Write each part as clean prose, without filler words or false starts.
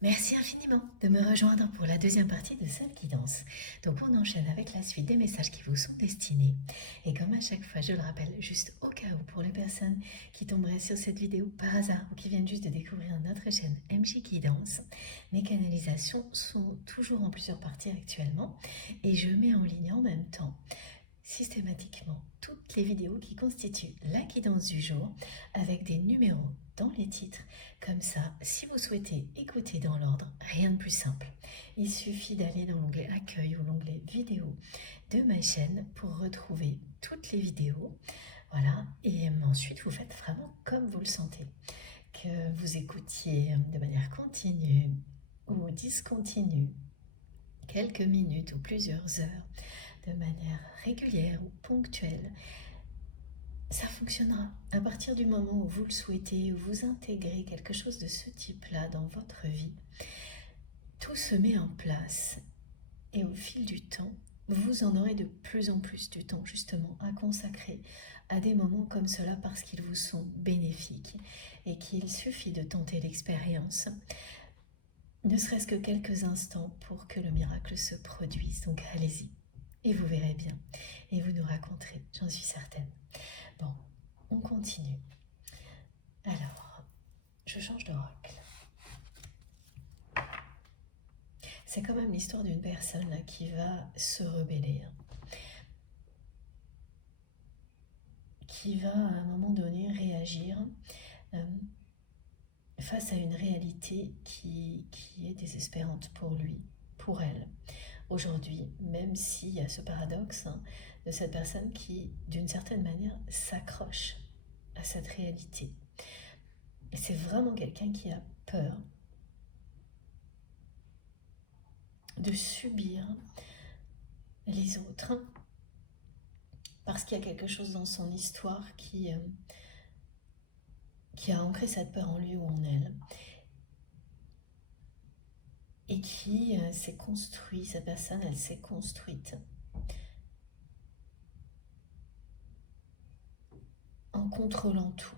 Merci infiniment de me rejoindre pour la deuxième partie de Seule qui danse. Donc on enchaîne avec la suite des messages qui vous sont destinés. Et comme à chaque fois, je le rappelle, juste au cas où pour les personnes qui tomberaient sur cette vidéo par hasard ou qui viennent juste de découvrir notre chaîne MJ qui danse, mes canalisations sont toujours en plusieurs parties actuellement et je mets en ligne en même temps systématiquement toutes les vidéos qui constituent la guidance du jour avec des numéros dans les titres. Comme ça, si vous souhaitez écouter dans l'ordre, rien de plus simple. Il suffit d'aller dans l'onglet accueil ou l'onglet vidéo de ma chaîne pour retrouver toutes les vidéos. Voilà, et ensuite vous faites vraiment comme vous le sentez. Que vous écoutiez de manière continue ou discontinue, quelques minutes ou plusieurs heures, de manière régulière ou ponctuelle, ça fonctionnera. À partir du moment où vous le souhaitez, où vous intégrez quelque chose de ce type-là dans votre vie, tout se met en place et au fil du temps, vous en aurez de plus en plus du temps justement à consacrer à des moments comme cela parce qu'ils vous sont bénéfiques et qu'il suffit de tenter l'expérience, ne serait-ce que quelques instants pour que le miracle se produise. Donc allez-y. Et vous verrez bien. Et vous nous raconterez, j'en suis certaine. Bon, on continue. Alors, je change d'oracle. C'est quand même l'histoire d'une personne là, qui va se rebeller. Qui va à un moment donné réagir face à une réalité qui est désespérante pour lui, pour elle. Aujourd'hui, même s'il y a ce paradoxe de cette personne qui, d'une certaine manière, s'accroche à cette réalité. Et c'est vraiment quelqu'un qui a peur de subir les autres parce qu'il y a quelque chose dans son histoire qui a ancré cette peur en lui ou en elle et qui s'est construit, cette personne, elle s'est construite en contrôlant tout.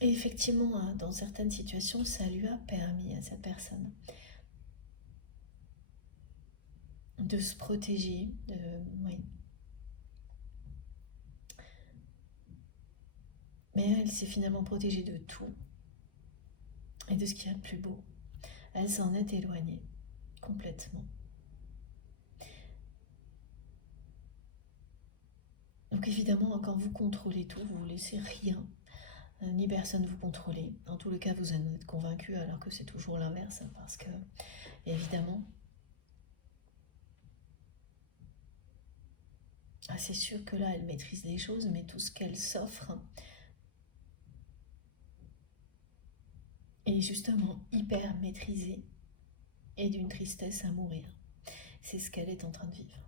Et effectivement, dans certaines situations, ça lui a permis à cette personne de se protéger, oui. Mais elle s'est finalement protégée de tout et de ce qu'il y a de plus beau. Elle s'en est éloignée complètement. Donc évidemment, quand vous contrôlez tout, vous ne laissez rien, ni personne vous contrôler. Dans tous les cas, vous en êtes convaincu, alors que c'est toujours l'inverse, parce que, évidemment, c'est sûr que là, elle maîtrise les choses, mais tout ce qu'elle s'offre est justement hyper maîtrisé et d'une tristesse à mourir. C'est ce qu'elle est en train de vivre.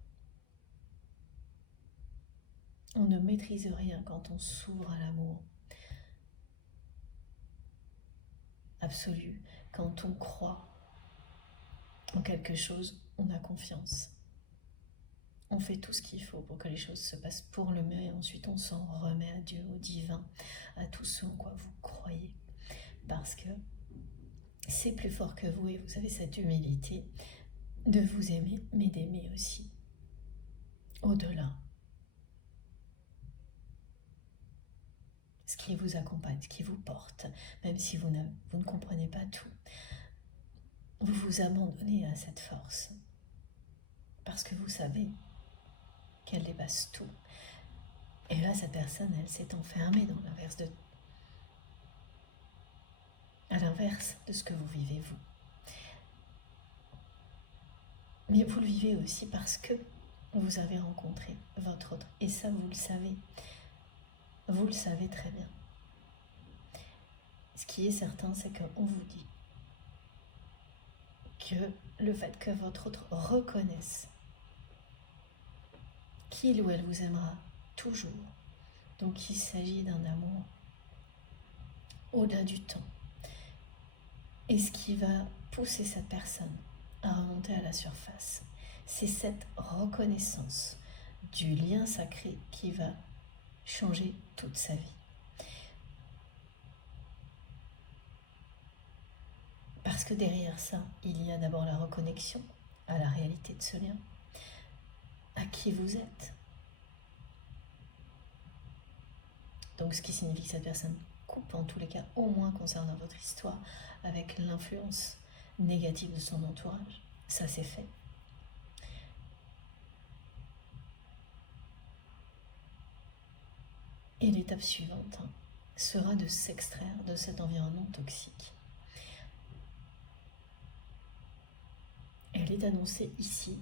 On ne maîtrise rien quand on s'ouvre à l'amour absolu. Quand on croit en quelque chose, on a confiance. On fait tout ce qu'il faut pour que les choses se passent pour le mieux et ensuite on s'en remet à Dieu, au divin, à tout ce en quoi vous croyez. Parce que c'est plus fort que vous et vous avez cette humilité de vous aimer, mais d'aimer aussi au-delà. Ce qui vous accompagne, ce qui vous porte, même si vous ne comprenez pas tout. Vous vous abandonnez à cette force parce que vous savez qu'elle dépasse tout. Et là, cette personne, elle s'est enfermée dans à l'inverse de ce que vous vivez vous. Mais vous le vivez aussi parce que vous avez rencontré votre autre. Et ça, vous le savez. Vous le savez très bien. Ce qui est certain, c'est qu'on vous dit que le fait que votre autre reconnaisse qu'il ou elle vous aimera toujours, donc il s'agit d'un amour au-delà du temps. Et ce qui va pousser cette personne à remonter à la surface, c'est cette reconnaissance du lien sacré qui va changer toute sa vie. que derrière ça, il y a d'abord la reconnexion à la réalité de ce lien, à qui vous êtes. Donc ce qui signifie que cette personne coupe en tous les cas, au moins concernant votre histoire, avec l'influence négative de son entourage. Ça c'est fait. Et l'étape suivante sera de s'extraire de cet environnement toxique. Elle est annoncée ici.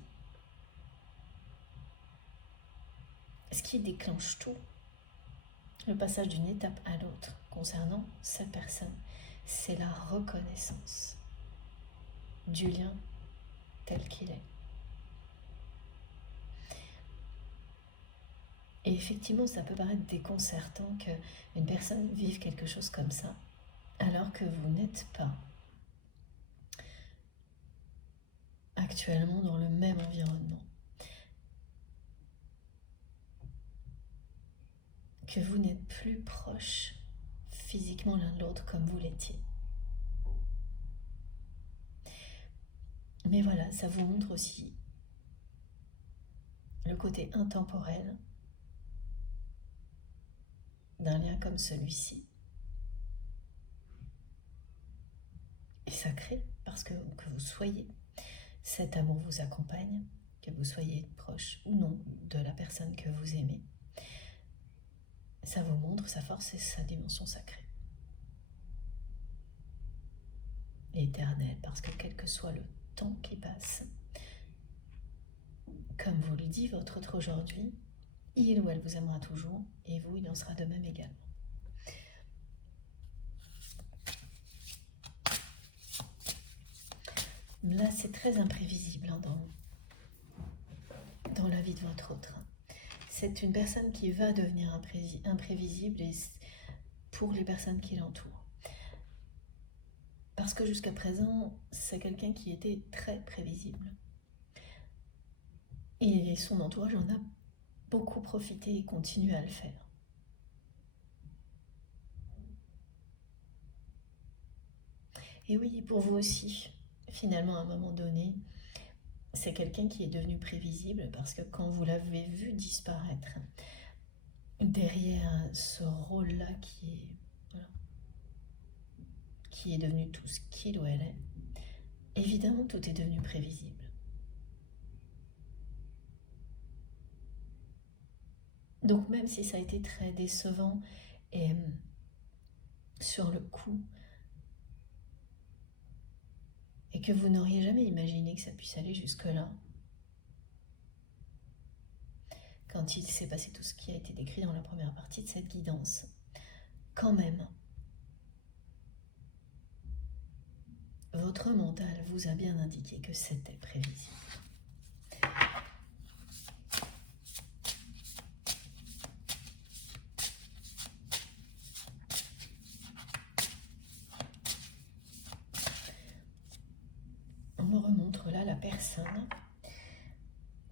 Ce qui déclenche tout, le passage d'une étape à l'autre concernant cette personne, c'est la reconnaissance du lien tel qu'il est. Et effectivement, ça peut paraître déconcertant qu'une personne vive quelque chose comme ça, alors que vous n'êtes pas actuellement dans le même environnement, que vous n'êtes plus proches physiquement l'un de l'autre comme vous l'étiez. Mais voilà, ça vous montre aussi le côté intemporel d'un lien comme celui-ci. Et sacré, parce que vous soyez, cet amour vous accompagne, que vous soyez proche ou non de la personne que vous aimez. Ça vous montre sa force et sa dimension sacrée. Et éternelle, parce que quel que soit le temps qui passe, comme vous le dit votre autre aujourd'hui, il ou elle vous aimera toujours, et vous, il en sera de même également. Là, c'est très imprévisible dans la vie de votre autre. C'est une personne qui va devenir imprévisible et pour les personnes qui l'entourent. Parce que jusqu'à présent, c'est quelqu'un qui était très prévisible. Et son entourage en a beaucoup profité et continue à le faire. Et oui, pour vous aussi, finalement, à un moment donné, c'est quelqu'un qui est devenu prévisible parce que quand vous l'avez vu disparaître derrière ce rôle-là qui est devenu tout ce qu'il ou elle est, évidemment, tout est devenu prévisible. Donc même si ça a été très décevant et sur le coup, et que vous n'auriez jamais imaginé que ça puisse aller jusque-là, quand il s'est passé tout ce qui a été décrit dans la première partie de cette guidance, quand même, votre mental vous a bien indiqué que c'était prévisible. On me remontre là la personne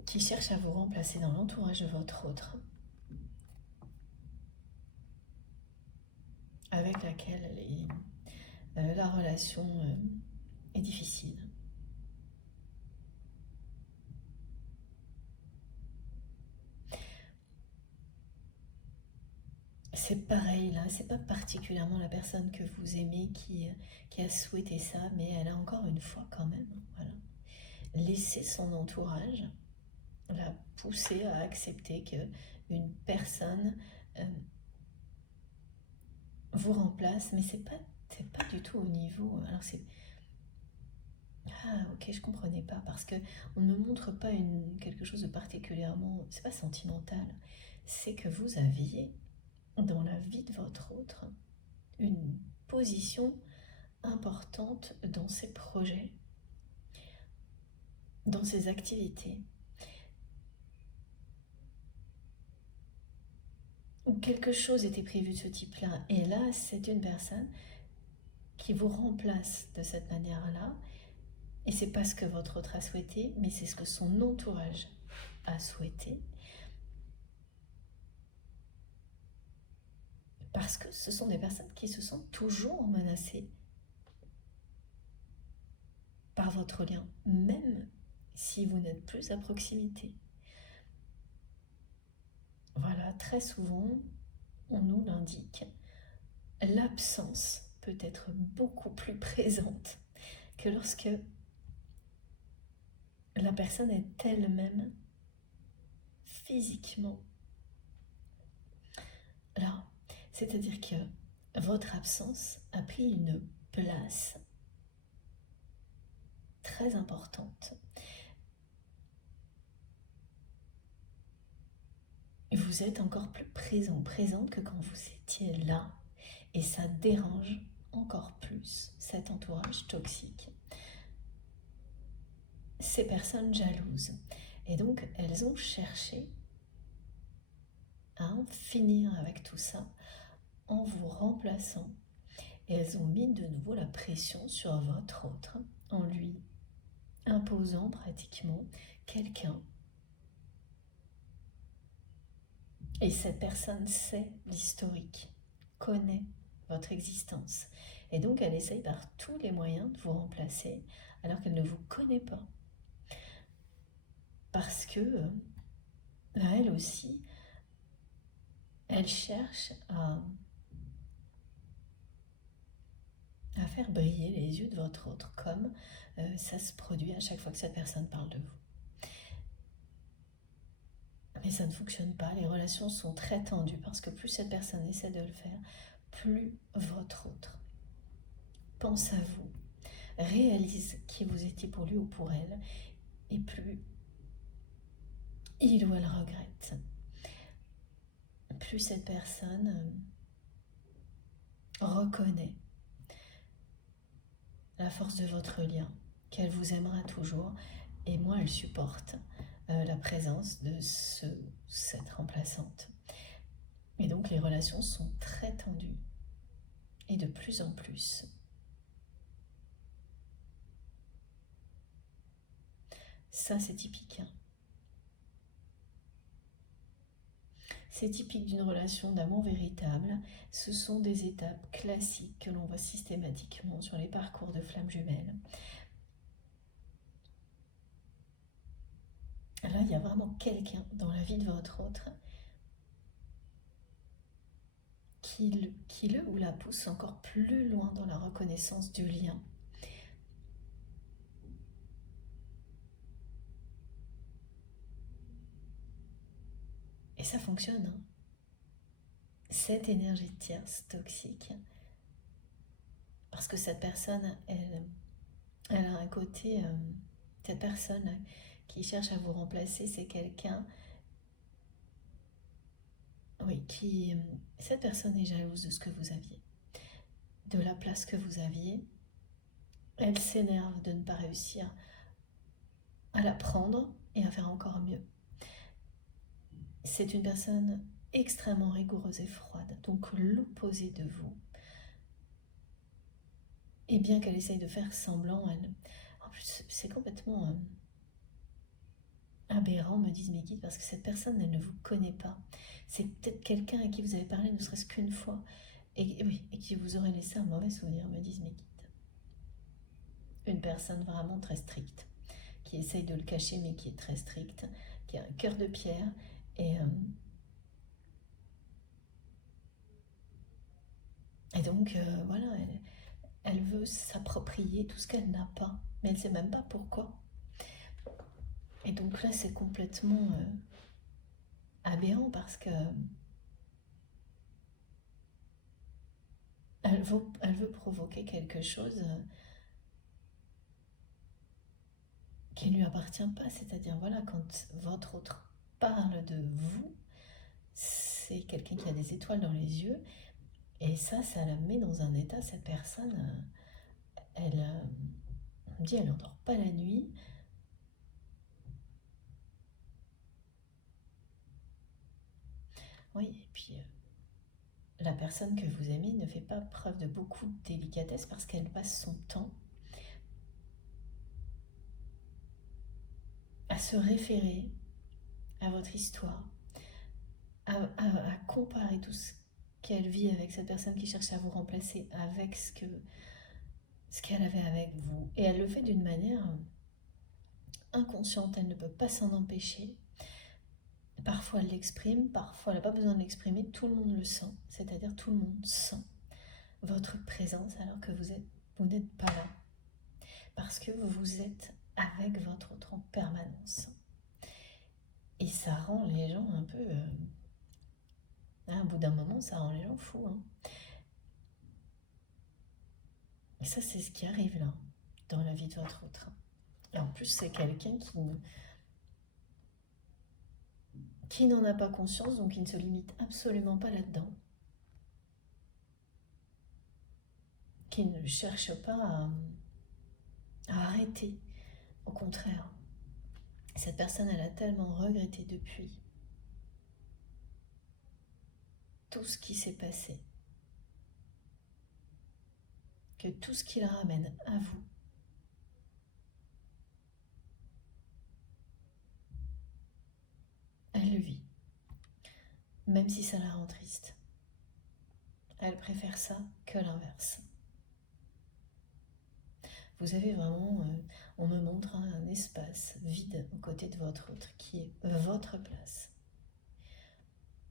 qui cherche à vous remplacer dans l'entourage de votre autre, avec laquelle la relation est difficile. C'est pareil là, c'est pas particulièrement la personne que vous aimez qui a souhaité ça, mais elle a encore une fois quand même, voilà, laissé son entourage, l'a poussé à accepter qu'une personne vous remplace, mais c'est pas du tout au niveau. Alors c'est ok, je comprenais pas parce que on ne me montre pas quelque chose de particulièrement, c'est pas sentimental, c'est que vous aviez dans la vie de votre autre une position importante dans ses projets, dans ses activités, où quelque chose était prévu de ce type-là. Et là, c'est une personne qui vous remplace de cette manière-là. Et c'est pas ce que votre autre a souhaité, mais c'est ce que son entourage a souhaité. Parce que ce sont des personnes qui se sentent toujours menacées. par votre lien, même si vous n'êtes plus à proximité. Voilà, très souvent, on nous l'indique, l'absence peut être beaucoup plus présente que lorsque la personne est elle-même physiquement là. C'est-à-dire que votre absence a pris une place très importante. Vous êtes encore plus présente que quand vous étiez là. Et ça dérange encore plus cet entourage toxique. Ces personnes jalouses. Et donc, elles ont cherché à en finir avec tout ça en vous remplaçant. Et elles ont mis de nouveau la pression sur votre autre en lui imposant pratiquement quelqu'un. Et cette personne sait l'historique, connaît votre existence. Et donc elle essaye par tous les moyens de vous remplacer alors qu'elle ne vous connaît pas. Parce que elle aussi, elle cherche à faire briller les yeux de votre autre, comme ça se produit à chaque fois que cette personne parle de vous. Mais ça ne fonctionne pas, les relations sont très tendues parce que plus cette personne essaie de le faire, plus votre autre pense à vous, réalise qui vous étiez pour lui ou pour elle, et plus il ou elle regrette. Plus cette personne reconnaît la force de votre lien, qu'elle vous aimera toujours, et moins elle supporte la présence de cette remplaçante. Et donc les relations sont très tendues, et de plus en plus. Ça, c'est typique. C'est typique d'une relation d'amour véritable. Ce sont des étapes classiques que l'on voit systématiquement sur les parcours de flammes jumelles. Là, il y a vraiment quelqu'un dans la vie de votre autre qui le ou la pousse encore plus loin dans la reconnaissance du lien. Et ça fonctionne. Hein. Cette énergie de tierce toxique, parce que cette personne, elle a un côté, cette personne qui cherche à vous remplacer, c'est quelqu'un, oui, cette personne est jalouse de ce que vous aviez, de la place que vous aviez. Elle s'énerve de ne pas réussir à la prendre et à faire encore mieux. C'est une personne extrêmement rigoureuse et froide, donc l'opposé de vous. Et bien qu'elle essaye de faire semblant, en plus c'est complètement aberrant, me disent mes guides, parce que cette personne, elle ne vous connaît pas. C'est peut-être quelqu'un à qui vous avez parlé ne serait-ce qu'une fois, et qui vous aurait laissé un mauvais souvenir, me disent mes guides. Une personne vraiment très stricte, qui essaye de le cacher, mais qui est très stricte, qui a un cœur de pierre, et donc, voilà, elle veut s'approprier tout ce qu'elle n'a pas, mais elle ne sait même pas pourquoi. Et donc là, c'est complètement aberrant parce que elle veut provoquer quelque chose qui ne lui appartient pas. C'est-à-dire, voilà, quand votre autre parle de vous, c'est quelqu'un qui a des étoiles dans les yeux. Et ça la met dans un état, cette personne, elle me dit, elle n'endort pas la nuit. Oui, et puis la personne que vous aimez ne fait pas preuve de beaucoup de délicatesse parce qu'elle passe son temps à se référer à votre histoire, à comparer tout ce qu'elle vit avec cette personne qui cherche à vous remplacer avec ce que ce qu'elle avait avec vous. Et elle le fait d'une manière inconsciente, elle ne peut pas s'en empêcher. Parfois elle l'exprime, parfois elle n'a pas besoin de l'exprimer, tout le monde le sent, c'est-à-dire tout le monde sent votre présence alors que vous n'êtes pas là, parce que vous êtes avec votre autre en permanence. Et ça rend les gens un peu... au bout d'un moment, ça rend les gens fous. Hein. Et ça, c'est ce qui arrive là, dans la vie de votre autre. Et en plus, c'est quelqu'un qui n'en a pas conscience, donc qui ne se limite absolument pas là-dedans. Qui ne cherche pas à arrêter. Au contraire, cette personne, elle a tellement regretté depuis tout ce qui s'est passé, que tout ce qui la ramène à vous, elle le vit, même si ça la rend triste. Elle préfère ça que l'inverse. Vous avez vraiment, on me montre un espace vide aux côtés de votre autre, qui est votre place.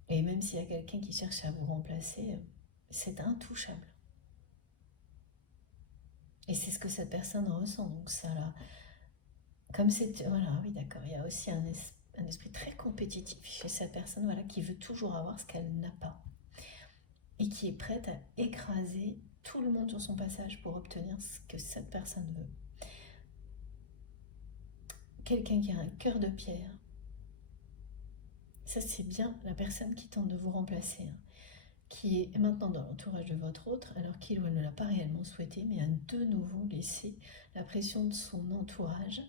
Et même s'il y a quelqu'un qui cherche à vous remplacer, c'est intouchable. Et c'est ce que cette personne ressent, donc ça là, comme c'est, voilà, oui d'accord, il y a aussi un esprit très compétitif chez cette personne, voilà, qui veut toujours avoir ce qu'elle n'a pas. Et qui est prête à écraser tout le monde sur son passage pour obtenir ce que cette personne veut. Quelqu'un qui a un cœur de pierre, ça c'est bien la personne qui tente de vous remplacer, hein, qui est maintenant dans l'entourage de votre autre, alors qu'il ou elle ne l'a pas réellement souhaité, mais a de nouveau laissé la pression de son entourage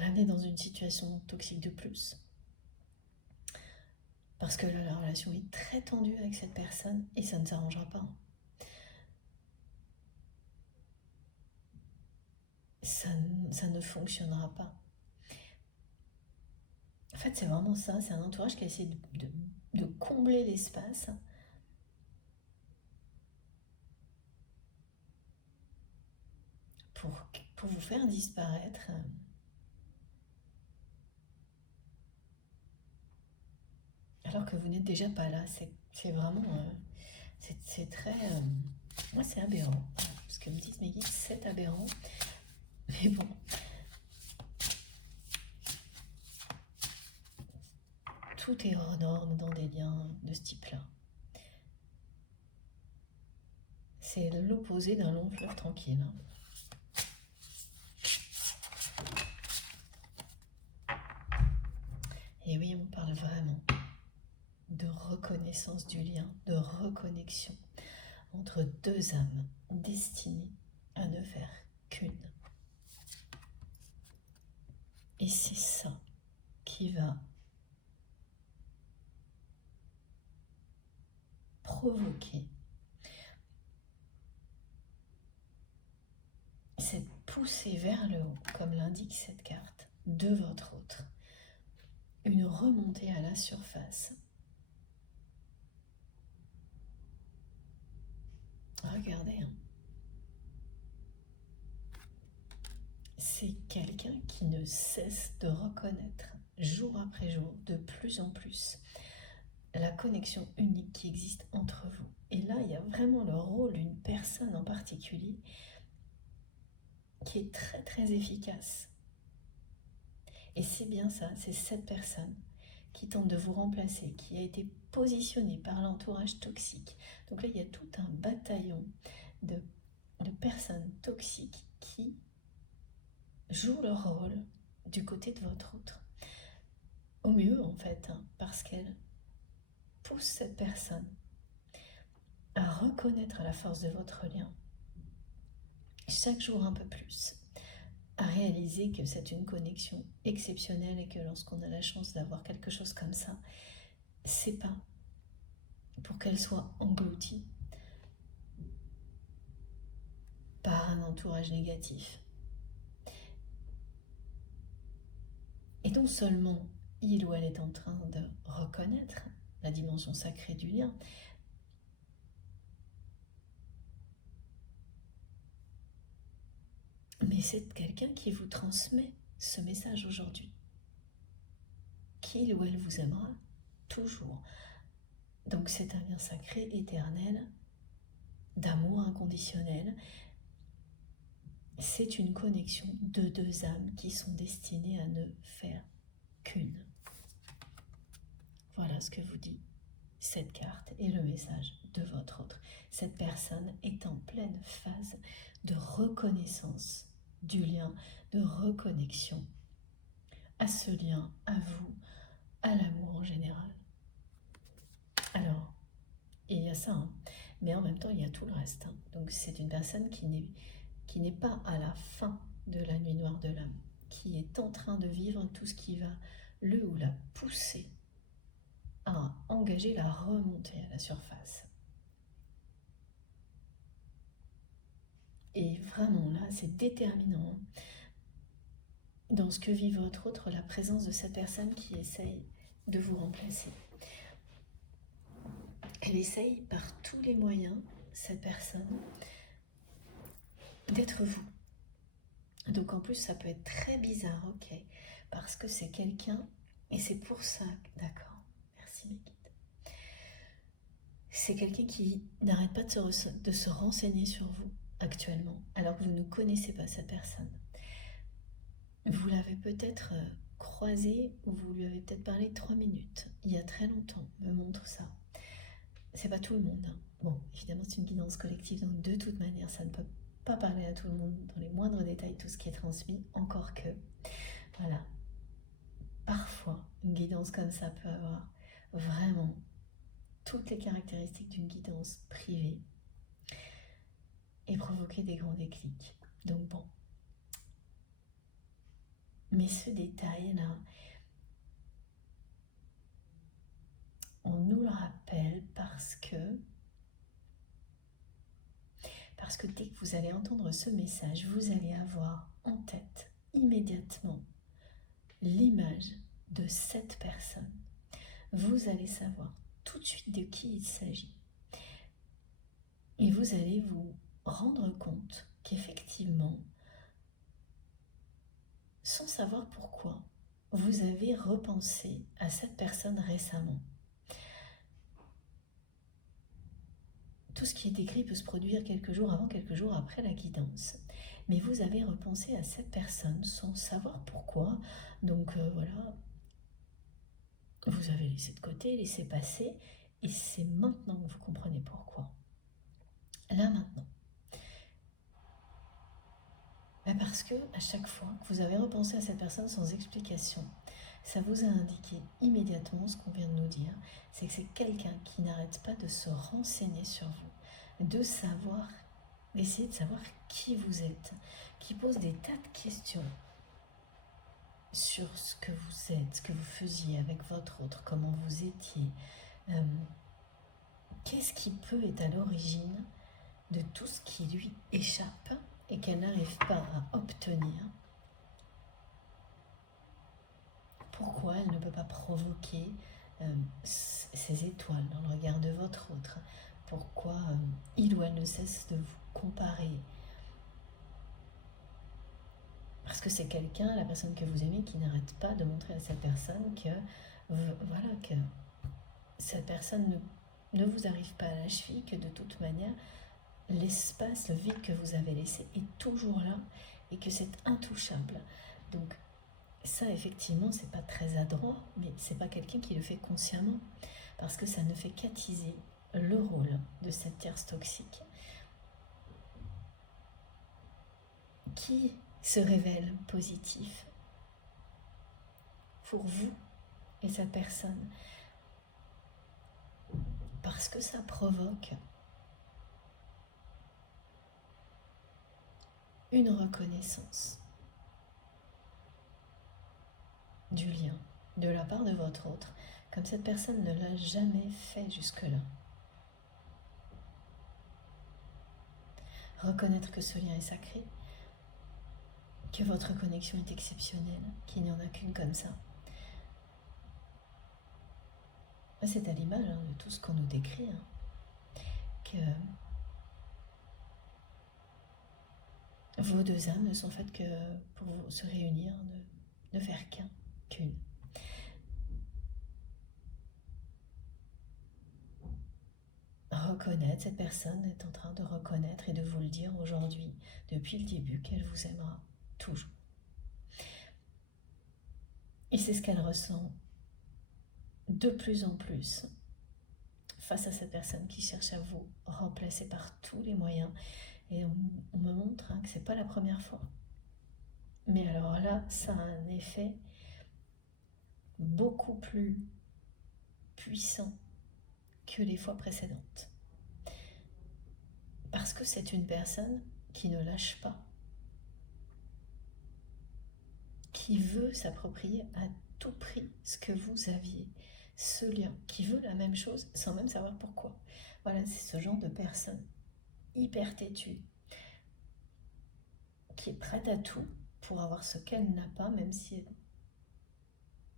l'amener dans une situation toxique de plus. Parce que là, la relation est très tendue avec cette personne et ça ne s'arrangera pas. Ça ne fonctionnera pas. En fait, c'est vraiment ça, c'est un entourage qui essaie de combler l'espace pour vous faire disparaître. Alors que vous n'êtes déjà pas là, c'est vraiment... c'est très... moi, c'est aberrant. Ce que me disent mes guides, c'est aberrant. Mais bon... Tout est hors norme dans des liens de ce type-là. C'est l'opposé d'un long fleuve tranquille. Et oui, on parle vraiment de reconnaissance du lien, de reconnexion entre deux âmes destinées à ne faire qu'une. Et c'est ça qui va provoquer cette poussée vers le haut, comme l'indique cette carte, de votre autre. Une remontée à la surface. Regardez, hein. C'est quelqu'un qui ne cesse de reconnaître, jour après jour, de plus en plus, la connexion unique qui existe entre vous. Et là, il y a vraiment le rôle d'une personne en particulier qui est très très efficace. Et c'est bien ça, c'est cette personne qui tente de vous remplacer, qui a été positionnée par l'entourage toxique. Donc là, il y a tout un bataillon de personnes toxiques qui jouent leur rôle du côté de votre autre. Au mieux, en fait, hein, parce qu'elle pousse cette personne à reconnaître la force de votre lien, chaque jour un peu plus, à réaliser que c'est une connexion exceptionnelle et que lorsqu'on a la chance d'avoir quelque chose comme ça, c'est pas pour qu'elle soit engloutie par un entourage négatif. Et non seulement il ou elle est en train de reconnaître la dimension sacrée du lien, Mais c'est quelqu'un qui vous transmet ce message aujourd'hui. Qu'il ou elle vous aimera toujours. Donc c'est un lien sacré, éternel, d'amour inconditionnel. C'est une connexion de deux âmes qui sont destinées à ne faire qu'une. Voilà ce que vous dit cette carte et le message de votre autre. Cette personne est en pleine phase de reconnaissance du lien, de reconnexion à ce lien, à vous, à l'amour en général. Alors, il y a ça, hein, mais en même temps, il y a tout le reste. Hein. Donc, c'est une personne qui n'est pas à la fin de la nuit noire de l'âme, qui est en train de vivre tout ce qui va le ou la pousser à engager la remontée à la surface. Et vraiment là, c'est déterminant dans ce que vit votre autre, la présence de cette personne qui essaye de vous remplacer. Elle essaye par tous les moyens, cette personne, d'être vous. Donc en plus, ça peut être très bizarre, ok, parce que c'est quelqu'un, et c'est pour ça, d'accord, merci mes guides. C'est quelqu'un qui n'arrête pas de se renseigner sur vous actuellement, alors que vous ne connaissez pas cette personne. Vous l'avez peut-être croisé, ou vous lui avez peut-être parlé 3 minutes, il y a très longtemps, me montre ça. C'est pas tout le monde. Hein. Bon, évidemment, c'est une guidance collective, donc de toute manière, ça ne peut pas parler à tout le monde dans les moindres détails, tout ce qui est transmis, encore que, voilà, parfois, une guidance comme ça peut avoir vraiment toutes les caractéristiques d'une guidance privée et provoquer des grands déclics. Donc bon. Mais ce détail-là, on nous le rappelle parce que dès que vous allez entendre ce message, vous allez avoir en tête immédiatement l'image de cette personne. Vous allez savoir tout de suite de qui il s'agit. Et vous allez vous rendre compte qu'effectivement, sans savoir pourquoi, vous avez repensé à cette personne récemment. Tout ce qui est écrit peut se produire quelques jours avant, quelques jours après la guidance. Mais vous avez repensé à cette personne sans savoir pourquoi. Donc voilà, vous avez laissé de côté, laissé passer. Et c'est maintenant que vous comprenez pourquoi. Là maintenant. Parce que à chaque fois que vous avez repensé à cette personne sans explication, ça vous a indiqué immédiatement ce qu'on vient de nous dire, c'est que c'est quelqu'un qui n'arrête pas de se renseigner sur vous, de savoir, d'essayer de savoir qui vous êtes, qui pose des tas de questions sur ce que vous êtes, ce que vous faisiez avec votre autre, comment vous étiez, qu'est-ce qui peut être à l'origine de tout ce qui lui échappe et qu'elle n'arrive pas à obtenir. Pourquoi elle ne peut pas provoquer ces étoiles dans le regard de votre autre? Pourquoi il ou elle ne cesse de vous comparer? Parce que c'est quelqu'un, la personne que vous aimez, qui n'arrête pas de montrer à cette personne que, voilà, que cette personne ne vous arrive pas à la cheville, que de toute manière, l'espace, le vide que vous avez laissé est toujours là et que c'est intouchable. Donc ça, effectivement, c'est pas très adroit, mais c'est pas quelqu'un qui le fait consciemment, parce que ça ne fait qu'attiser le rôle de cette tierce toxique qui se révèle positif pour vous et cette personne, parce que ça provoque une reconnaissance du lien de la part de votre autre, comme cette personne ne l'a jamais fait jusque-là. Reconnaître que ce lien est sacré, que votre connexion est exceptionnelle, qu'il n'y en a qu'une comme ça. C'est à l'image de tout ce qu'on nous décrit, que vos deux âmes ne sont faites que pour se réunir, ne faire qu'une. Reconnaître, cette personne est en train de reconnaître et de vous le dire aujourd'hui, depuis le début, qu'elle vous aimera toujours. Et c'est ce qu'elle ressent de plus en plus face à cette personne qui cherche à vous remplacer par tous les moyens. Et on me montre que c'est pas la première fois. Mais alors là, ça a un effet beaucoup plus puissant que les fois précédentes. Parce que c'est une personne qui ne lâche pas, qui veut s'approprier à tout prix ce que vous aviez, ce lien, qui veut la même chose sans même savoir pourquoi. Voilà, c'est ce genre de personne hyper têtue, qui est prête à tout pour avoir ce qu'elle n'a pas, même si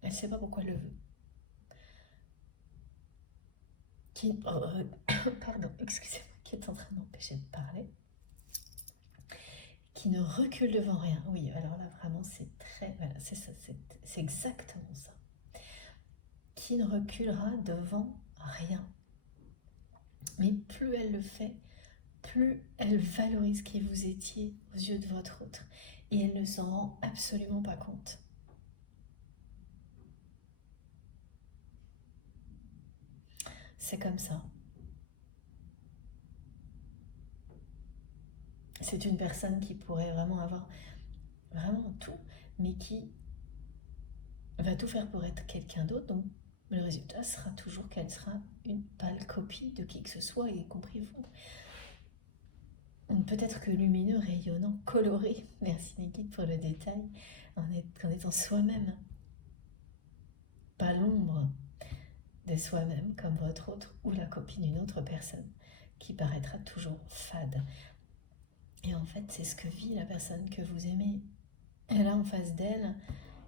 elle ne sait pas pourquoi elle le veut. Pardon, excusez-moi, qui est en train de m'empêcher de parler. Qui ne recule devant rien. Oui, alors là, vraiment, c'est très... Voilà, c'est ça, c'est exactement ça. Qui ne reculera devant rien. Mais plus elle le fait, plus elle valorise qui vous étiez aux yeux de votre autre. Et elle ne s'en rend absolument pas compte. C'est comme ça. C'est une personne qui pourrait vraiment avoir vraiment tout, mais qui va tout faire pour être quelqu'un d'autre. Donc le résultat sera toujours qu'elle sera une pâle copie de qui que ce soit, y compris vous. Peut-être que lumineux, rayonnant, coloré, merci mes guides pour le détail, en étant soi-même, pas l'ombre de soi-même comme votre autre ou la copie d'une autre personne qui paraîtra toujours fade. Et en fait, c'est ce que vit la personne que vous aimez. Elle a en face d'elle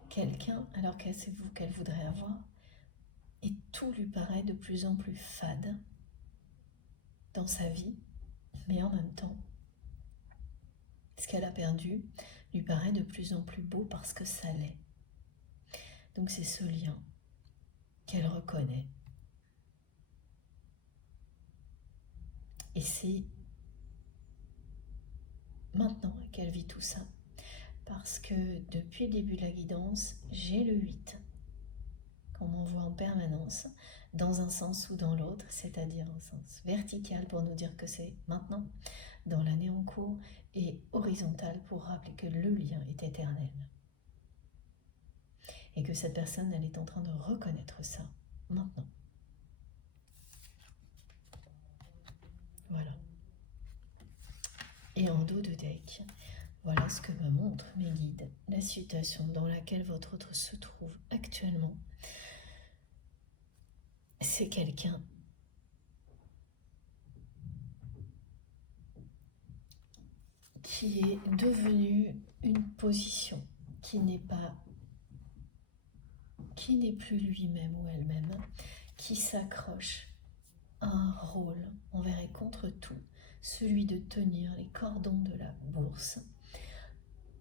quelqu'un, alors que c'est vous qu'elle voudrait avoir, et tout lui paraît de plus en plus fade dans sa vie, mais en même temps, ce qu'elle a perdu lui paraît de plus en plus beau parce que ça l'est. Donc c'est ce lien qu'elle reconnaît. Et c'est maintenant qu'elle vit tout ça. Parce que depuis le début de la guidance, j'ai le 8 qu'on m'envoie en permanence, dans un sens ou dans l'autre, c'est-à-dire un sens vertical pour nous dire que c'est maintenant, dans l'année en cours, et horizontal pour rappeler que le lien est éternel. Et que cette personne, elle est en train de reconnaître ça, maintenant. Voilà. Et en dos de deck, voilà ce que me montrent mes guides, la situation dans laquelle votre autre se trouve actuellement. C'est quelqu'un qui est devenu une position, qui n'est plus lui-même ou elle-même, qui s'accroche à un rôle envers et contre tout, celui de tenir les cordons de la bourse.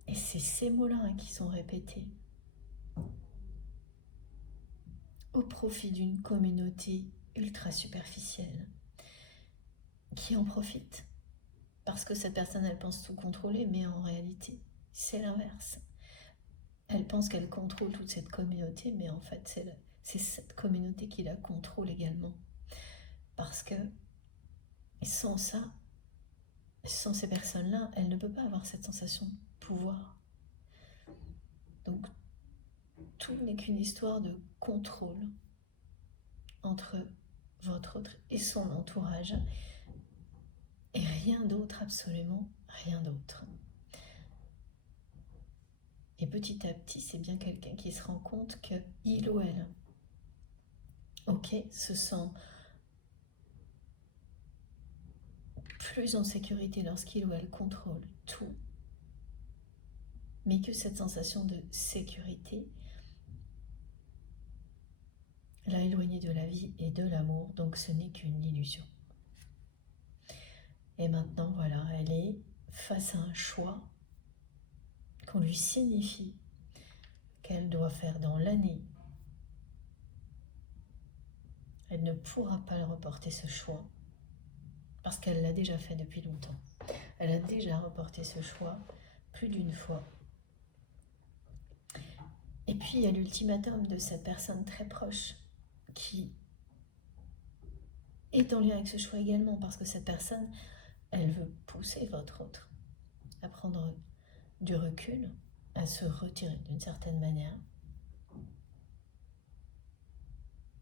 Et c'est ces mots-là qui sont répétés au profit d'une communauté ultra superficielle qui en profite. Parce que cette personne, elle pense tout contrôler, mais en réalité, c'est l'inverse. Elle pense qu'elle contrôle toute cette communauté, mais en fait, c'est cette communauté qui la contrôle également. Parce que sans ça, sans ces personnes-là, elle ne peut pas avoir cette sensation de pouvoir. Donc, tout n'est qu'une histoire de contrôle entre votre autre et son entourage. Et rien d'autre, absolument rien d'autre. Et petit à petit, c'est bien quelqu'un qui se rend compte que il ou elle, se sent plus en sécurité lorsqu'il ou elle contrôle tout, mais que cette sensation de sécurité l'a éloigné de la vie et de l'amour, donc ce n'est qu'une illusion. Et maintenant, voilà, elle est face à un choix qu'on lui signifie qu'elle doit faire dans l'année, elle ne pourra pas le reporter ce choix, parce qu'elle l'a déjà fait depuis longtemps. Elle a déjà reporté ce choix plus d'une fois. Et puis il y a l'ultimatum de cette personne très proche qui est en lien avec ce choix également, parce que cette personne, elle veut pousser votre autre à prendre du recul, à se retirer d'une certaine manière,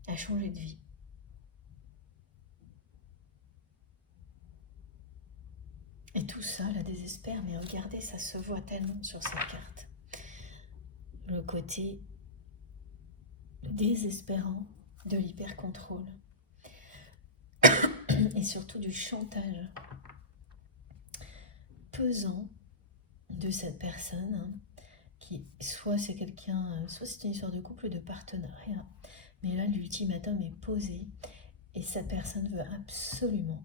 à changer de vie. Et tout ça la désespère, mais regardez, ça se voit tellement sur cette carte. Le côté désespérant de l'hyper-contrôle et surtout du chantage pesant de cette personne qui, soit c'est quelqu'un, soit c'est une histoire de couple ou de partenariat, mais là l'ultimatum est posé et cette personne veut absolument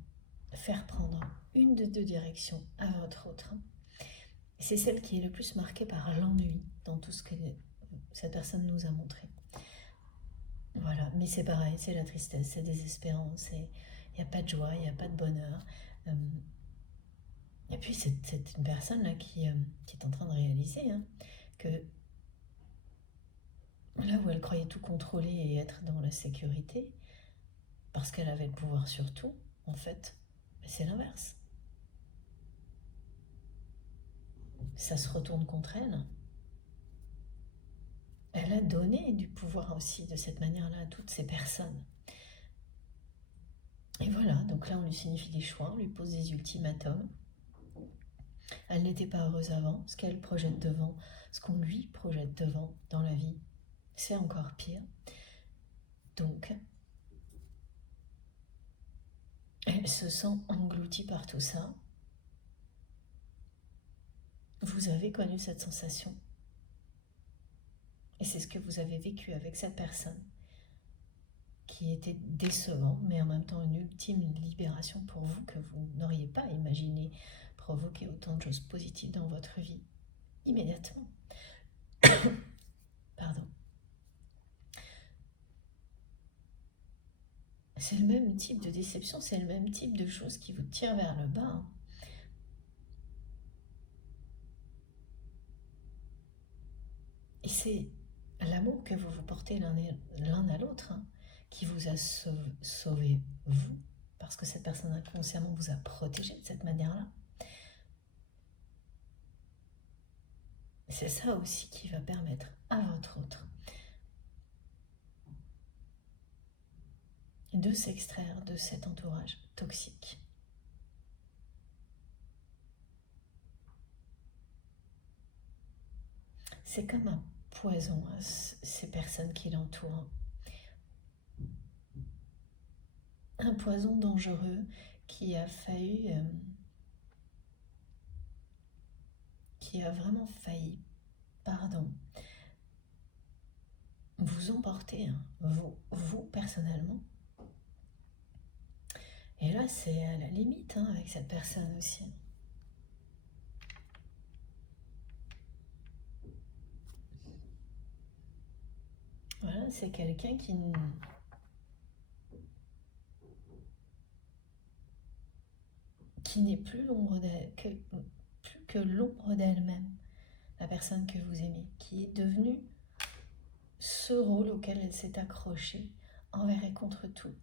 faire prendre une de deux directions à votre autre. C'est celle qui est le plus marquée par l'ennui dans tout ce que cette personne nous a montré. Voilà, mais c'est pareil, c'est la tristesse, c'est désespérant, il n'y a pas de joie, il n'y a pas de bonheur. Et puis c'est une personne là qui est en train de réaliser que là où elle croyait tout contrôler et être dans la sécurité, parce qu'elle avait le pouvoir sur tout, en fait, c'est l'inverse. Ça se retourne contre elle. Elle a donné du pouvoir aussi de cette manière-là à toutes ces personnes. Et voilà, donc là on lui signifie des choix, on lui pose des ultimatums. Elle n'était pas heureuse avant, ce qu'elle projette devant, ce qu'on lui projette devant dans la vie, c'est encore pire. Donc, elle se sent engloutie par tout ça. Vous avez connu cette sensation. Et c'est ce que vous avez vécu avec cette personne qui était décevant, mais en même temps une ultime libération pour vous que vous n'auriez pas imaginé provoquer autant de choses positives dans votre vie immédiatement. Pardon. C'est le même type de déception, c'est le même type de choses qui vous tire vers le bas. Et c'est l'amour que vous vous portez l'un à l'autre qui vous a sauvé vous, parce que cette personne inconsciemment vous a protégé de cette manière-là. C'est ça aussi qui va permettre à votre autre de s'extraire de cet entourage toxique. C'est comme un poison à ces personnes qui l'entourent. Un poison dangereux qui a vraiment failli, vous emporter, vous personnellement. Et là, c'est à la limite avec cette personne aussi. Voilà, c'est quelqu'un qui n'est plus que l'ombre d'elle-même, la personne que vous aimez, qui est devenue ce rôle auquel elle s'est accrochée envers et contre tout.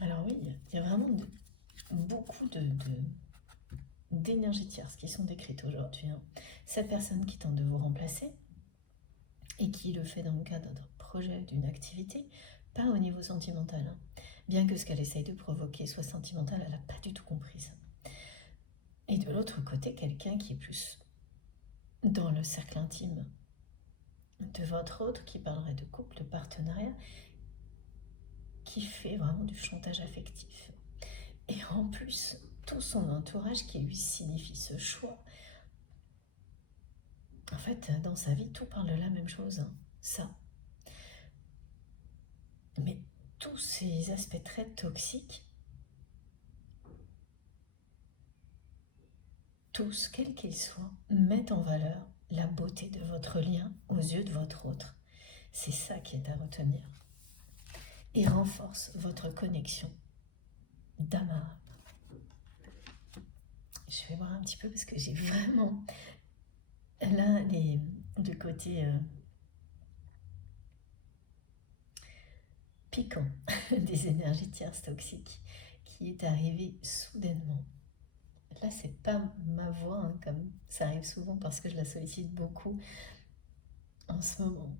Alors oui, il y a vraiment beaucoup d'énergies tierces qui sont décrites aujourd'hui. Cette personne qui tente de vous remplacer et qui le fait dans le cadre d'un projet, d'une activité, pas au niveau sentimental. Bien que ce qu'elle essaye de provoquer soit sentimental, elle n'a pas du tout compris ça. Et de l'autre côté, quelqu'un qui est plus dans le cercle intime de votre autre, qui parlerait de couple, de partenariat, qui fait vraiment du chantage affectif. Et en plus, tout son entourage qui lui signifie ce choix. En fait, dans sa vie, tout parle de la même chose, ça. Mais tout ces aspects très toxiques, tous, quels qu'ils soient, mettent en valeur la beauté de votre lien aux yeux de votre autre. C'est ça qui est à retenir. Et renforce votre connexion d'âme à âme. Je vais voir un petit peu parce que j'ai vraiment là du côté piquant des énergies tierces toxiques qui est arrivé soudainement. Là, c'est pas ma voix, hein, comme ça arrive souvent parce que je la sollicite beaucoup en ce moment.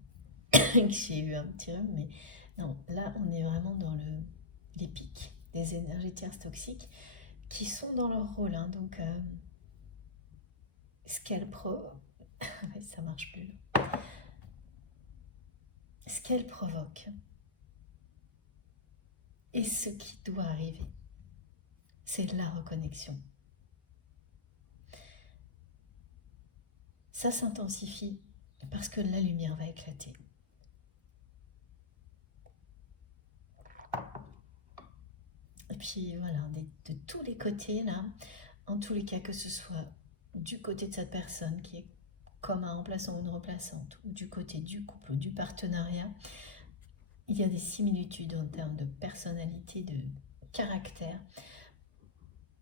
J'ai eu un petit rhume, mais non, là, on est vraiment dans les pics des énergies tierces toxiques qui sont dans leur rôle. Hein, donc, ce qu'elles provoquent, ça marche plus. Ce qu'elles provoquent et ce qui doit arriver, c'est la reconnexion. Ça s'intensifie parce que la lumière va éclater. Et puis voilà, de tous les côtés là, en tous les cas, que ce soit du côté de cette personne qui est comme un remplaçant ou une remplaçante, ou du côté du couple ou du partenariat, il y a des similitudes en termes de personnalité, de caractère.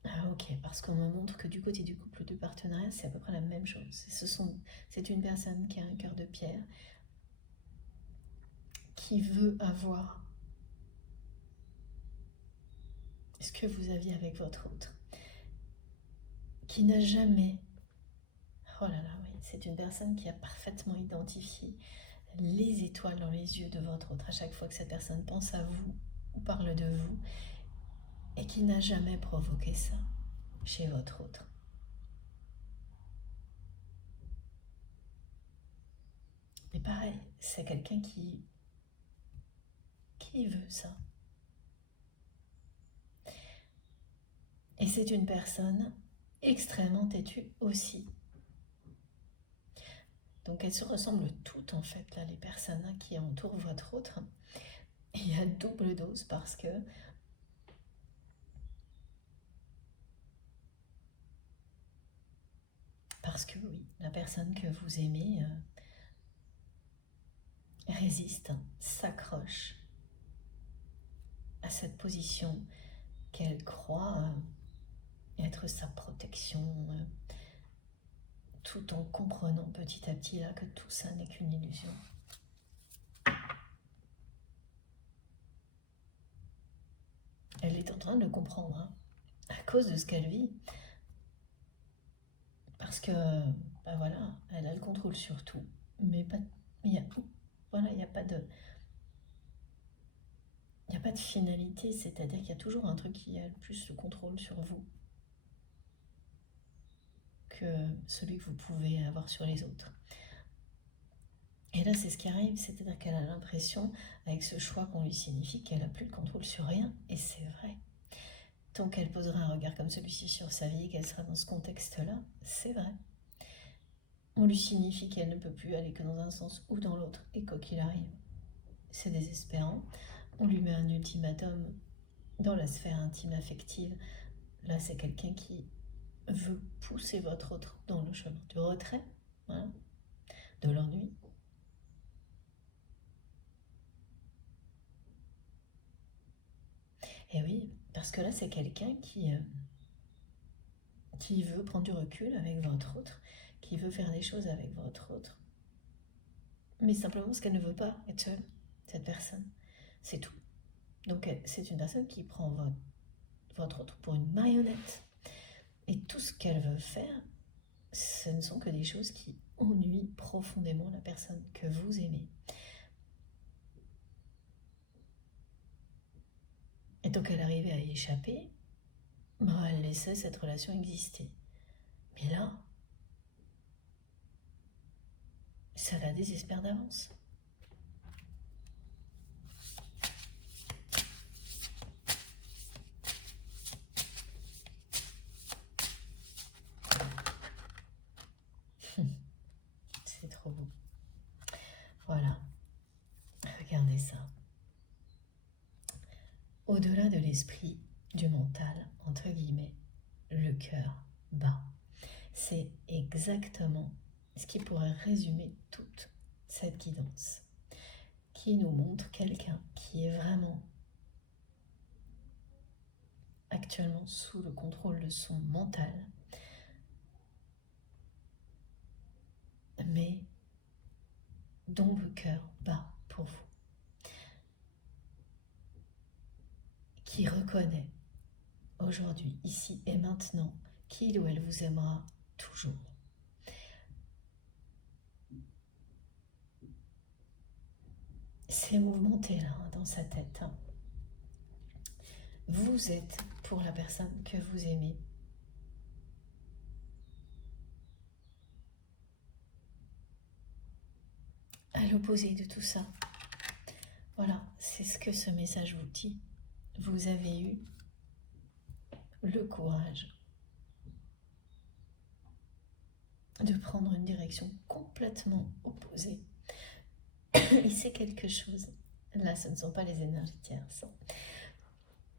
Ah ok, parce qu'on me montre que du côté du couple ou du partenariat, c'est à peu près la même chose. C'est une personne qui a un cœur de pierre, qui veut avoir ce que vous aviez avec votre autre, qui n'a jamais... Oh là là, oui, c'est une personne qui a parfaitement identifié les étoiles dans les yeux de votre autre à chaque fois que cette personne pense à vous ou parle de vous, et qui n'a jamais provoqué ça chez votre autre. Mais pareil, c'est quelqu'un qui veut ça. Et c'est une personne extrêmement têtue aussi. Donc elles se ressemblent toutes en fait, là, les personnes qui entourent votre autre. Et il y a double dose parce que oui, la personne que vous aimez résiste, s'accroche à cette position qu'elle croit être sa protection, tout en comprenant petit à petit là que tout ça n'est qu'une illusion. Elle est en train de le comprendre, hein, à cause de ce qu'elle vit. Parce que, bah voilà, elle a le contrôle sur tout. Mais il n'y a pas de... Il n'y a pas de finalité, c'est-à-dire qu'il y a toujours un truc qui a le plus le contrôle sur vous que celui que vous pouvez avoir sur les autres. Et là, c'est ce qui arrive, c'est-à-dire qu'elle a l'impression, avec ce choix qu'on lui signifie, qu'elle n'a plus le contrôle sur rien, et c'est vrai. Tant qu'elle posera un regard comme celui-ci sur sa vie, qu'elle sera dans ce contexte-là, c'est vrai. On lui signifie qu'elle ne peut plus aller que dans un sens ou dans l'autre, et quoi qu'il arrive, c'est désespérant. On lui met un ultimatum dans la sphère intime affective. Là, c'est quelqu'un qui veut pousser votre autre dans le chemin du retrait, voilà, de l'ennui. Et oui, parce que là, c'est quelqu'un qui veut prendre du recul avec votre autre, qui veut faire des choses avec votre autre. Mais simplement parce qu'elle ne veut pas être seule, cette personne. C'est tout. Donc, c'est une personne qui prend votre autre pour une marionnette. Et tout ce qu'elle veut faire, ce ne sont que des choses qui ennuient profondément la personne que vous aimez. Et donc elle arrivait à y échapper, elle laissait cette relation exister. Mais là, ça la désespère d'avance. C'est trop beau. Voilà. Regardez ça. au-delà de l'esprit, du mental, entre guillemets, le cœur bat. C'est exactement ce qui pourrait résumer toute cette guidance, qui nous montre quelqu'un qui est vraiment actuellement sous le contrôle de son mental, mais dont le cœur bat pour vous, qui reconnaît aujourd'hui, ici et maintenant, qu'il ou elle vous aimera toujours. C'est mouvementé là, dans sa tête. Vous êtes pour la personne que vous aimez. À l'opposé de tout ça. Voilà, c'est ce que ce message vous dit. Vous avez eu le courage de prendre une direction complètement opposée. Et c'est quelque chose. Là, ce ne sont pas les énergies tierces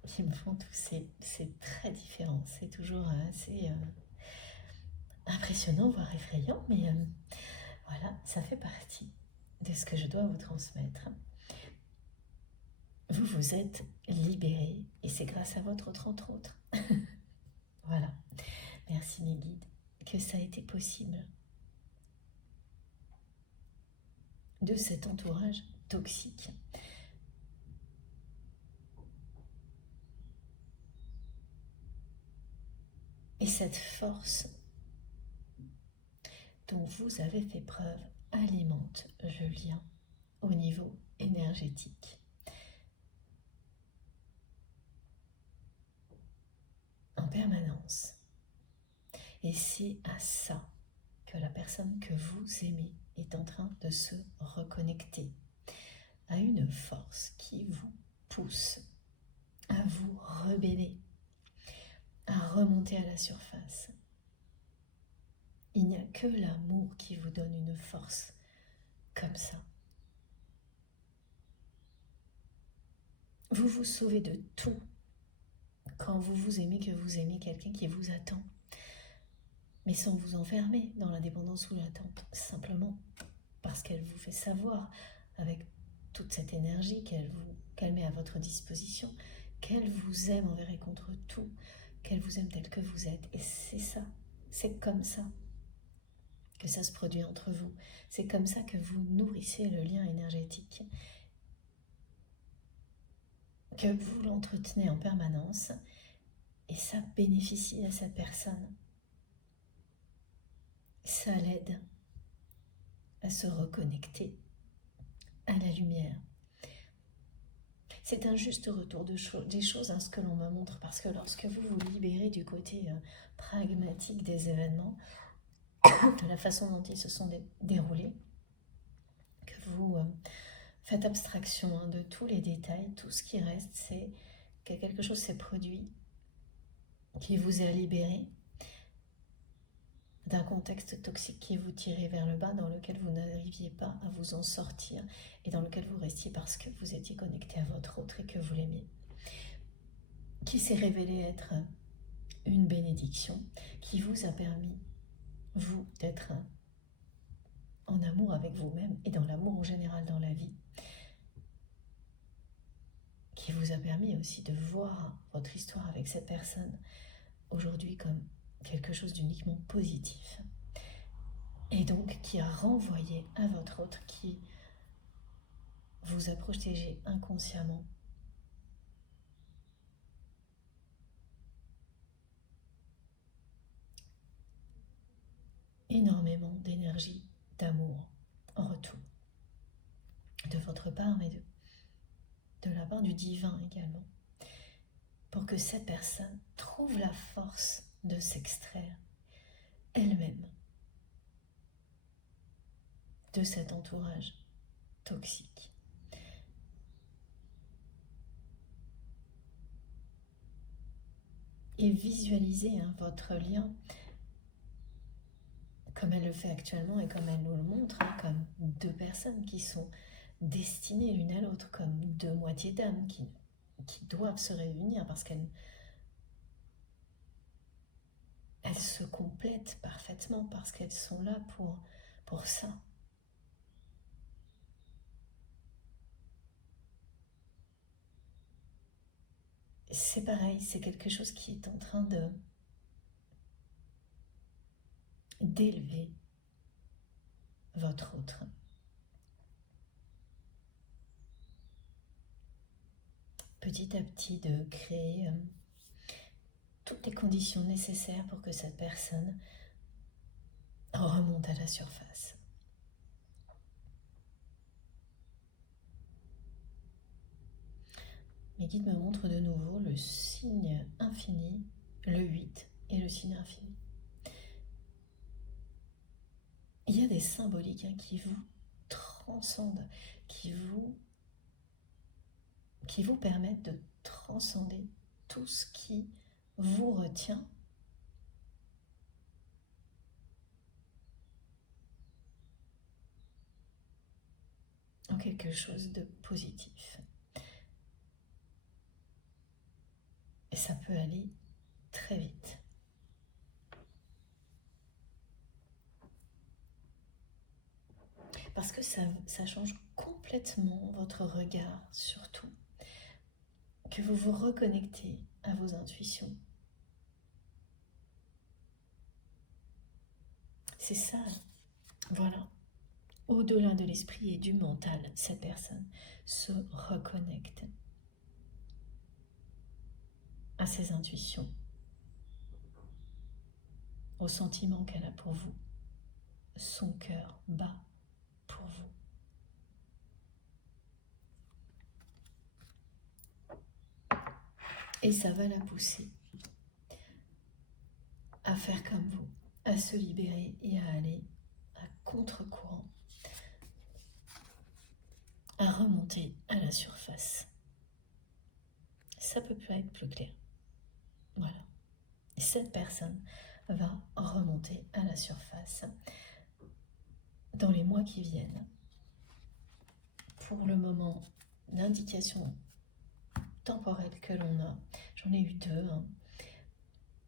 qui me font tousser. C'est très différent. C'est toujours assez impressionnant, voire effrayant. Mais voilà, ça fait partie de ce que je dois vous transmettre. Vous vous êtes libéré. Et c'est grâce à votre autre, entre autres. Voilà. Merci mes guides. Que ça a été possible. De cet entourage toxique. Et cette force dont vous avez fait preuve alimente le lien au niveau énergétique. En permanence. Et c'est à ça que la personne que vous aimez est en train de se reconnecter à une force qui vous pousse à vous rebeller, à remonter à la surface. Il n'y a que l'amour qui vous donne une force comme ça. Vous vous sauvez de tout quand vous vous aimez, que vous aimez quelqu'un qui vous attend. Mais sans vous enfermer dans la dépendance ou l'attente, simplement parce qu'elle vous fait savoir, avec toute cette énergie qu'elle met à votre disposition, qu'elle vous aime envers et contre tout, qu'elle vous aime tel que vous êtes. Et c'est ça, c'est comme ça que ça se produit entre vous. C'est comme ça que vous nourrissez le lien énergétique, que vous l'entretenez en permanence, et ça bénéficie à cette personne. Ça l'aide à se reconnecter à la lumière. C'est un juste retour des choses, ce que l'on me montre, parce que lorsque vous vous libérez du côté pragmatique des événements, de la façon dont ils se sont déroulés, que vous faites abstraction de tous les détails, tout ce qui reste, c'est que quelque chose s'est produit, qui vous a libéré d'un contexte toxique qui vous tirait vers le bas, dans lequel vous n'arriviez pas à vous en sortir et dans lequel vous restiez parce que vous étiez connecté à votre autre et que vous l'aimiez, qui s'est révélé être une bénédiction, qui vous a permis, vous, d'être en amour avec vous-même et dans l'amour en général dans la vie, qui vous a permis aussi de voir votre histoire avec cette personne aujourd'hui comme quelque chose d'uniquement positif, et donc qui a renvoyé à votre autre, qui vous a protégé inconsciemment énormément d'énergie, d'amour en retour, de votre part, mais de la part du divin également, pour que cette personne trouve la force de s'extraire elle-même de cet entourage toxique. Et visualisez votre lien comme elle le fait actuellement et comme elle nous le montre, comme deux personnes qui sont destinées l'une à l'autre, comme deux moitiés d'âme qui qui doivent se réunir parce qu'elles se complètent parfaitement, parce qu'elles sont là pour ça. C'est pareil, c'est quelque chose qui est en train d'élever votre autre. Petit à petit de créer toutes les conditions nécessaires pour que cette personne remonte à la surface. Mes guides me montrent de nouveau le signe infini, le 8 et le signe infini. Il y a des symboliques qui vous transcendent, qui vous permettent de transcender tout ce qui vous retient en quelque chose de positif. Et ça peut aller très vite. Parce que ça change complètement votre regard sur tout. Que vous vous reconnectez à vos intuitions. C'est ça, voilà. Au-delà de l'esprit et du mental, cette personne se reconnecte à ses intuitions, aux sentiments qu'elle a pour vous. Son cœur bat pour vous. Et ça va la pousser à faire comme vous, à se libérer et à aller à contre-courant, à remonter à la surface. Ça peut pas être plus clair. Voilà. Et cette personne va remonter à la surface dans les mois qui viennent. Pour le moment, l'indication temporelle que l'on a, j'en ai eu deux,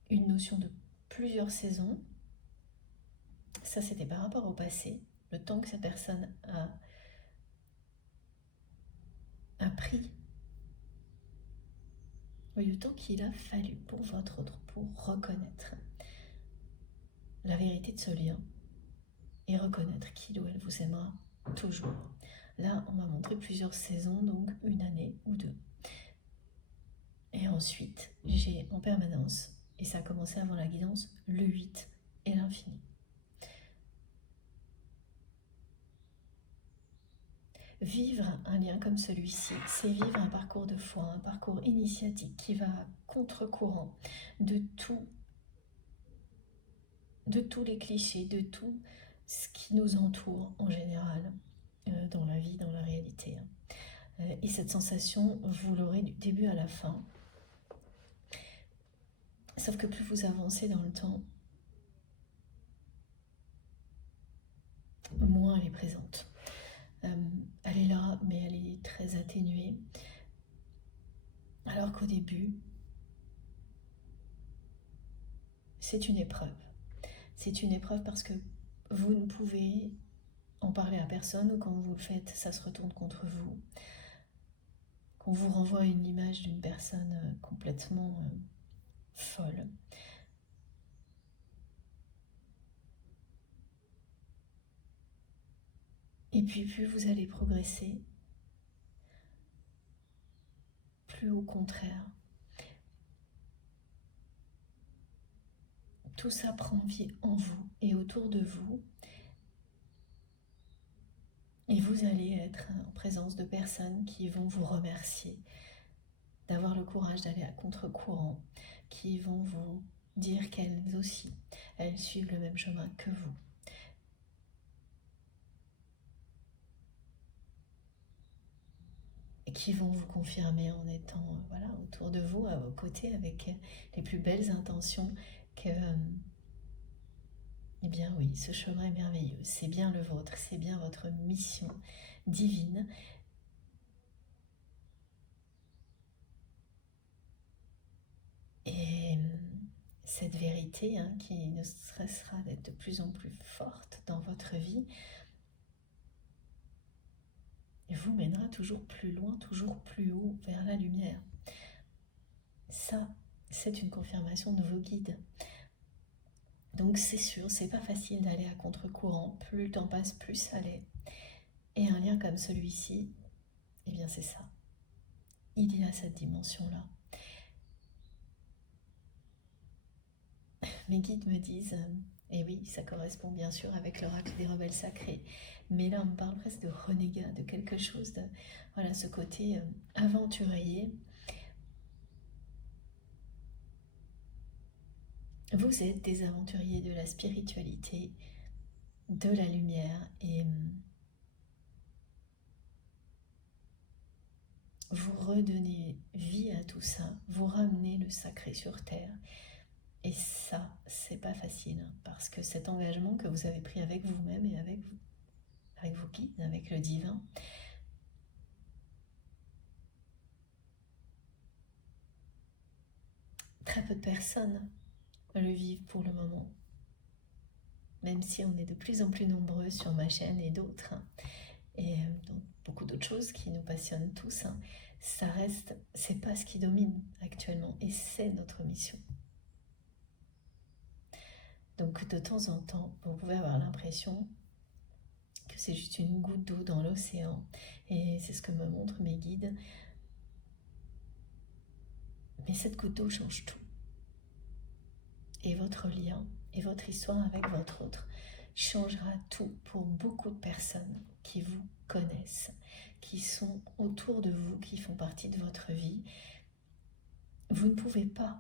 une notion de plusieurs saisons. Ça, c'était par rapport au passé, le temps que cette personne a pris, le temps qu'il a fallu pour votre autre, pour reconnaître la vérité de ce lien et reconnaître qu'il ou elle vous aimera toujours. Là, on m'a montré plusieurs saisons, donc une année ou deux. Et ensuite, j'ai en permanence, et ça a commencé avant la guidance, le 8 et l'infini. Vivre un lien comme celui-ci, c'est vivre un parcours de foi, un parcours initiatique qui va à contre-courant de tous les clichés, de tout ce qui nous entoure en général dans la vie, dans la réalité. Et cette sensation, vous l'aurez du début à la fin. Sauf que plus vous avancez dans le temps, moins elle est présente. Elle est là, mais elle est très atténuée. Alors qu'au début, c'est une épreuve. C'est une épreuve parce que vous ne pouvez en parler à personne, ou quand vous le faites, ça se retourne contre vous. Qu'on vous renvoie une image d'une personne complètement folle. Et puis plus vous allez progresser, plus au contraire, tout ça prend vie en vous et autour de vous. Et vous allez être en présence de personnes qui vont vous remercier d'avoir le courage d'aller à contre-courant, qui vont vous dire qu'elles aussi, elles suivent le même chemin que vous. Et qui vont vous confirmer en étant voilà, autour de vous, à vos côtés, avec les plus belles intentions que, eh bien oui, ce chemin est merveilleux, c'est bien le vôtre, c'est bien votre mission divine. Et cette vérité qui ne cessera d'être de plus en plus forte dans votre vie vous mènera toujours plus loin, toujours plus haut vers la lumière. Ça, c'est une confirmation de vos guides. Donc c'est sûr, c'est pas facile d'aller à contre-courant. Plus le temps passe, plus ça l'est. Et un lien comme celui-ci, eh bien c'est ça. Il y a cette dimension-là. Mes guides me disent, et oui, ça correspond bien sûr avec l'oracle des rebelles sacrés, mais là on me parle presque de renégat, de quelque chose de, voilà, ce côté aventurier. Vous êtes des aventuriers de la spiritualité, de la lumière, et vous redonnez vie à tout ça, vous ramenez le sacré sur terre. Et ça, c'est pas facile, parce que cet engagement que vous avez pris avec vous-même et avec vos guides, avec le divin, très peu de personnes le vivent pour le moment. Même si on est de plus en plus nombreux sur ma chaîne et d'autres, et donc beaucoup d'autres choses qui nous passionnent tous, ça reste, c'est pas ce qui domine actuellement, et c'est notre mission. Donc de temps en temps, vous pouvez avoir l'impression que c'est juste une goutte d'eau dans l'océan, et c'est ce que me montrent mes guides. Mais cette goutte d'eau change tout. Et votre lien et votre histoire avec votre autre changera tout pour beaucoup de personnes qui vous connaissent, qui sont autour de vous, qui font partie de votre vie. Vous ne pouvez pas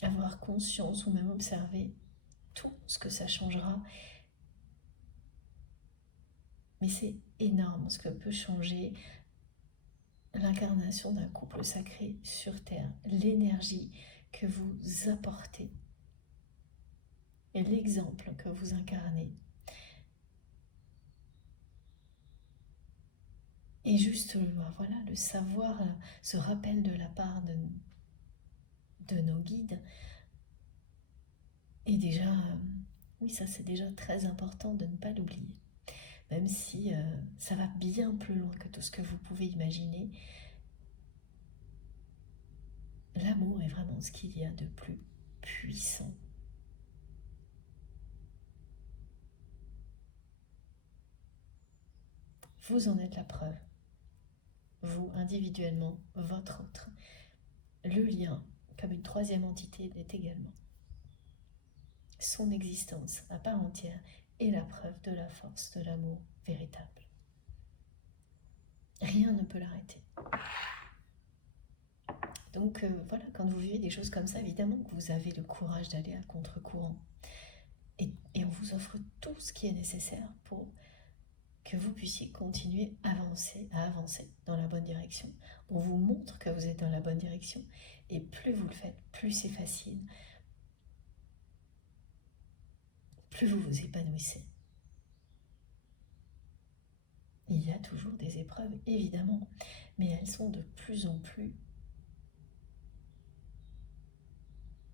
avoir conscience ou même observer tout ce que ça changera. Mais c'est énorme ce que peut changer l'incarnation d'un couple sacré sur Terre, l'énergie que vous apportez et l'exemple que vous incarnez. Et juste voilà, le savoir, ce rappel de la part de nos guides est déjà, oui, ça c'est déjà très important de ne pas l'oublier. Même si ça va bien plus loin que tout ce que vous pouvez imaginer, l'amour est vraiment ce qu'il y a de plus puissant. Vous en êtes la preuve. Vous, individuellement, votre autre. Le lien, comme une troisième entité, l'est également. Son existence à part entière est la preuve de la force de l'amour véritable. Rien ne peut l'arrêter. Donc voilà, quand vous vivez des choses comme ça, évidemment que vous avez le courage d'aller à contre-courant. Et on vous offre tout ce qui est nécessaire pour que vous puissiez continuer à avancer dans la bonne direction. On vous montre que vous êtes dans la bonne direction. Et plus vous le faites, plus c'est facile. Plus vous vous épanouissez. Il y a toujours des épreuves, évidemment, mais elles sont de plus en plus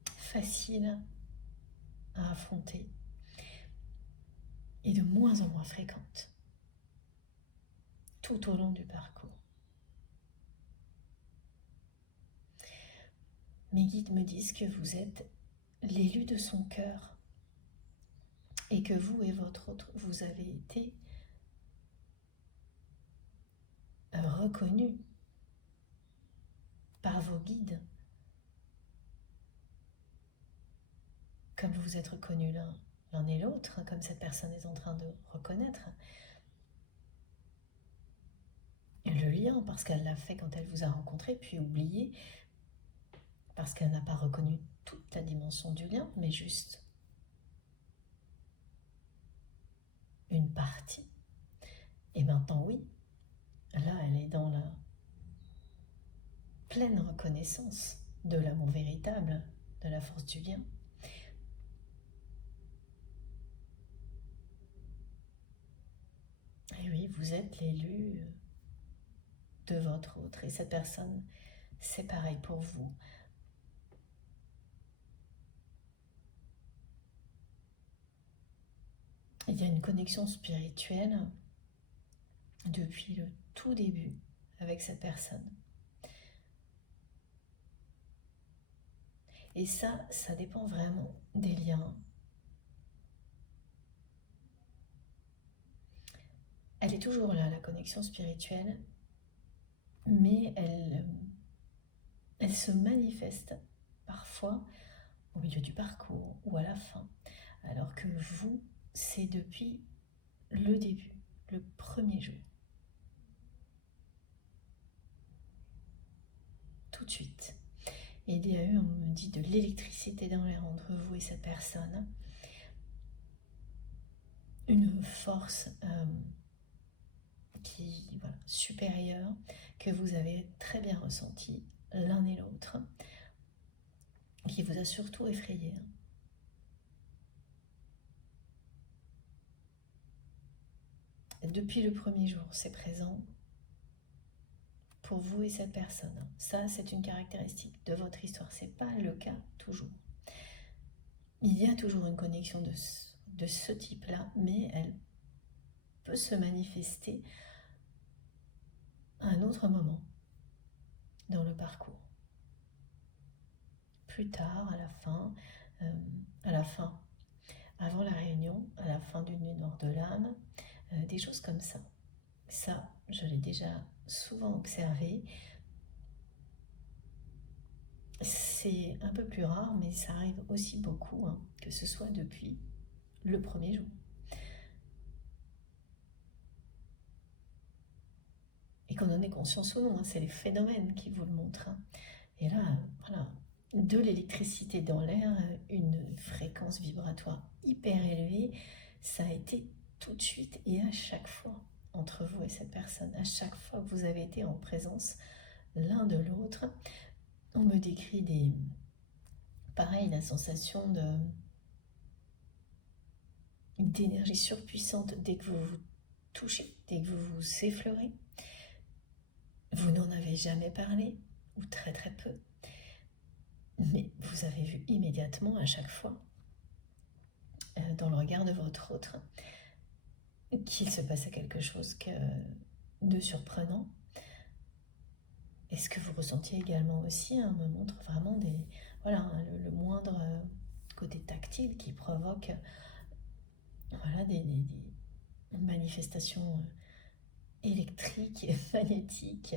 faciles à affronter et de moins en moins fréquentes tout au long du parcours. Mes guides me disent que vous êtes l'élu de son cœur et que vous et votre autre, vous avez été reconnus par vos guides comme vous êtes reconnus l'un et l'autre, comme cette personne est en train de reconnaître le lien, parce qu'elle l'a fait quand elle vous a rencontré, puis oublié, parce qu'elle n'a pas reconnu toute la dimension du lien, mais juste une partie. Et maintenant, oui, là, elle est dans la pleine reconnaissance de l'amour véritable, de la force du lien. Et oui, vous êtes l'élu de votre autre, et cette personne, c'est pareil pour vous. il y a une connexion spirituelle depuis le tout début avec cette personne. Et ça dépend vraiment des liens. Elle est toujours là, la connexion spirituelle, mais elle se manifeste parfois au milieu du parcours ou à la fin. Alors que vous, c'est depuis le début, le premier jour. Tout de suite. Il y a eu, on me dit, de l'électricité dans l'air entre vous et cette personne. Une force supérieure que vous avez très bien ressentie l'un et l'autre, qui vous a surtout effrayé. Depuis le premier jour, c'est présent pour vous et cette personne. Ça, c'est une caractéristique de votre histoire. C'est pas le cas toujours. Il y a toujours une connexion de ce type-là, mais elle peut se manifester à un autre moment dans le parcours. Plus tard, à la fin, avant la réunion, à la fin d'une nuit noire de l'âme, des choses comme ça. Ça, je l'ai déjà souvent observé. C'est un peu plus rare, mais ça arrive aussi beaucoup, que ce soit depuis le premier jour. Et qu'on en ait conscience ou non, c'est les phénomènes qui vous le montrent. Et là, voilà, de l'électricité dans l'air, une fréquence vibratoire hyper élevée, ça a été tout de suite et à chaque fois entre vous et cette personne, à chaque fois que vous avez été en présence l'un de l'autre. On me décrit pareil, la sensation d'énergie surpuissante dès que vous vous touchez, dès que vous vous effleurez. Vous n'en avez jamais parlé, ou très très peu, mais vous avez vu immédiatement à chaque fois, dans le regard de votre autre, qu'il se passait quelque chose de surprenant. Et ce que vous ressentiez également aussi me montre vraiment le moindre côté tactile qui provoque des manifestations électriques, magnétiques,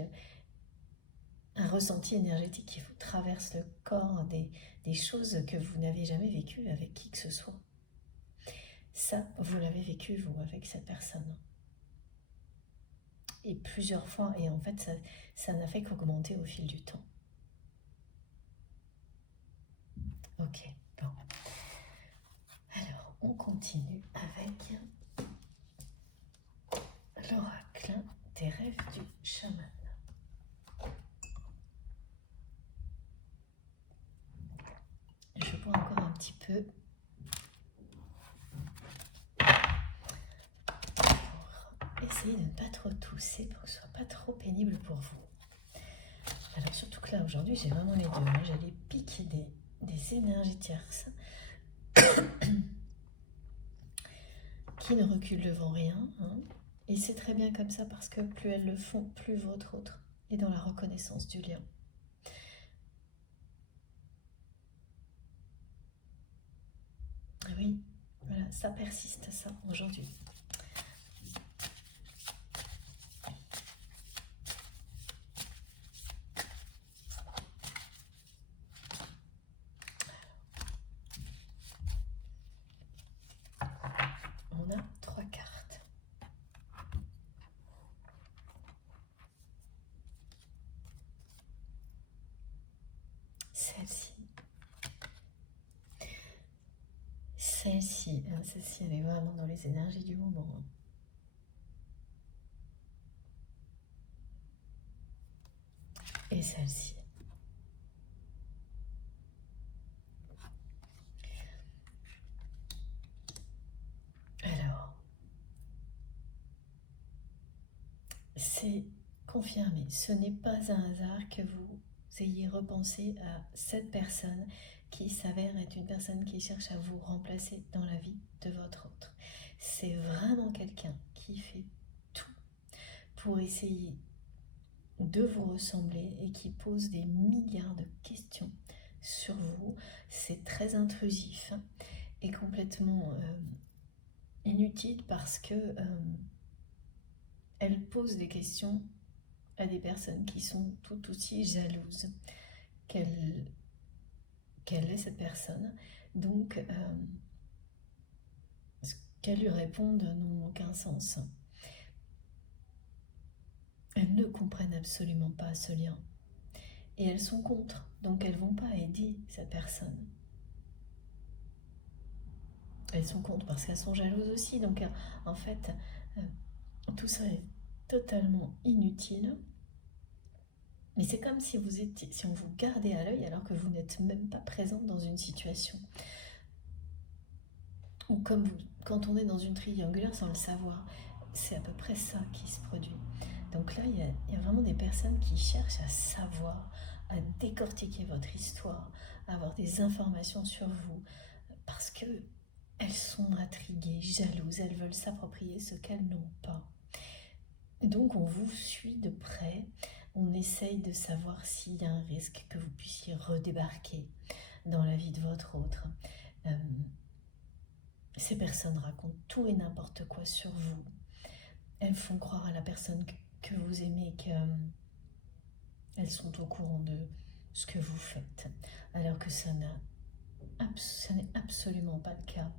un ressenti énergétique qui vous traverse le corps, des choses que vous n'avez jamais vécues avec qui que ce soit. Ça, vous l'avez vécu, vous, avec cette personne. Et plusieurs fois, et en fait, ça n'a fait qu'augmenter au fil du temps. Ok, bon. Alors, on continue avec l'oracle des rêves du chaman. Je bois encore un petit peu pour essayer de ne pas trop tousser, pour que ce ne soit pas trop pénible pour vous. Alors surtout que là, aujourd'hui, j'ai vraiment les deux. J'ai les pics des énergies tierces qui ne reculent devant rien. Et c'est très bien comme ça parce que plus elles le font, plus votre autre est dans la reconnaissance du lien. Oui, voilà, ça persiste, ça, aujourd'hui. On a 3 cartes. Celle-ci, elle est vraiment dans les énergies du moment. Et celle-ci. Alors, c'est confirmé. Ce n'est pas un hasard que vous ayez repensé à cette personne qui s'avère être une personne qui cherche à vous remplacer dans la vie de votre autre. C'est vraiment quelqu'un qui fait tout pour essayer de vous ressembler et qui pose des milliards de questions sur vous. C'est très intrusif et complètement inutile parce que elle pose des questions à des personnes qui sont tout aussi jalouses qu'elle est cette personne. Donc ce qu'elle lui réponde n'a aucun sens. Elles ne comprennent absolument pas ce lien. Et elles sont contre, donc elles ne vont pas aider cette personne. Elles sont contre parce qu'elles sont jalouses aussi, donc en fait, tout ça est totalement inutile. Mais c'est comme si on vous gardait à l'œil alors que vous n'êtes même pas présente dans une situation. Ou comme quand on est dans une triangulaire sans le savoir. C'est à peu près ça qui se produit. Donc là, il y a vraiment des personnes qui cherchent à savoir, à décortiquer votre histoire, à avoir des informations sur vous, parce que elles sont intriguées, jalouses, elles veulent s'approprier ce qu'elles n'ont pas. Donc on vous suit de près, on essaye de savoir s'il y a un risque que vous puissiez redébarquer dans la vie de votre autre. Ces personnes racontent tout et n'importe quoi sur vous. Elles font croire à la personne que vous aimez qu'elles sont au courant de ce que vous faites, alors que ça n'est absolument pas le cas.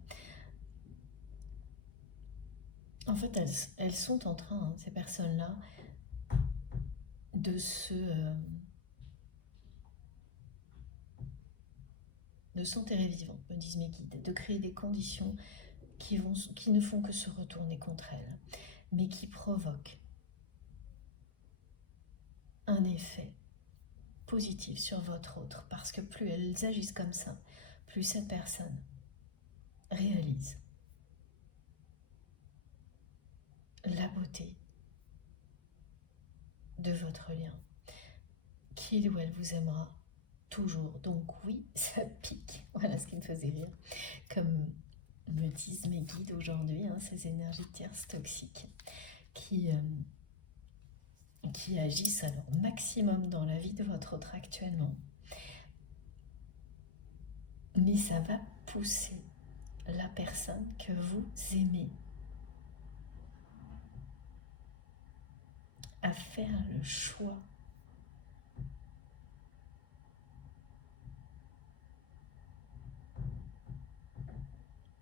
En fait, elles sont en train, ces personnes-là, de s'enterrer vivant, me disent mes guides, de créer des conditions qui ne font que se retourner contre elles, mais qui provoquent un effet positif sur votre autre, parce que plus elles agissent comme ça, plus cette personne réalise la beauté de votre lien, qu'il ou elle vous aimera toujours. Donc oui, ça pique. Voilà ce qui me faisait rire. Comme me disent mes guides aujourd'hui, ces énergies tierces toxiques qui agissent à leur maximum dans la vie de votre autre actuellement. Mais ça va pousser la personne que vous aimez à faire le choix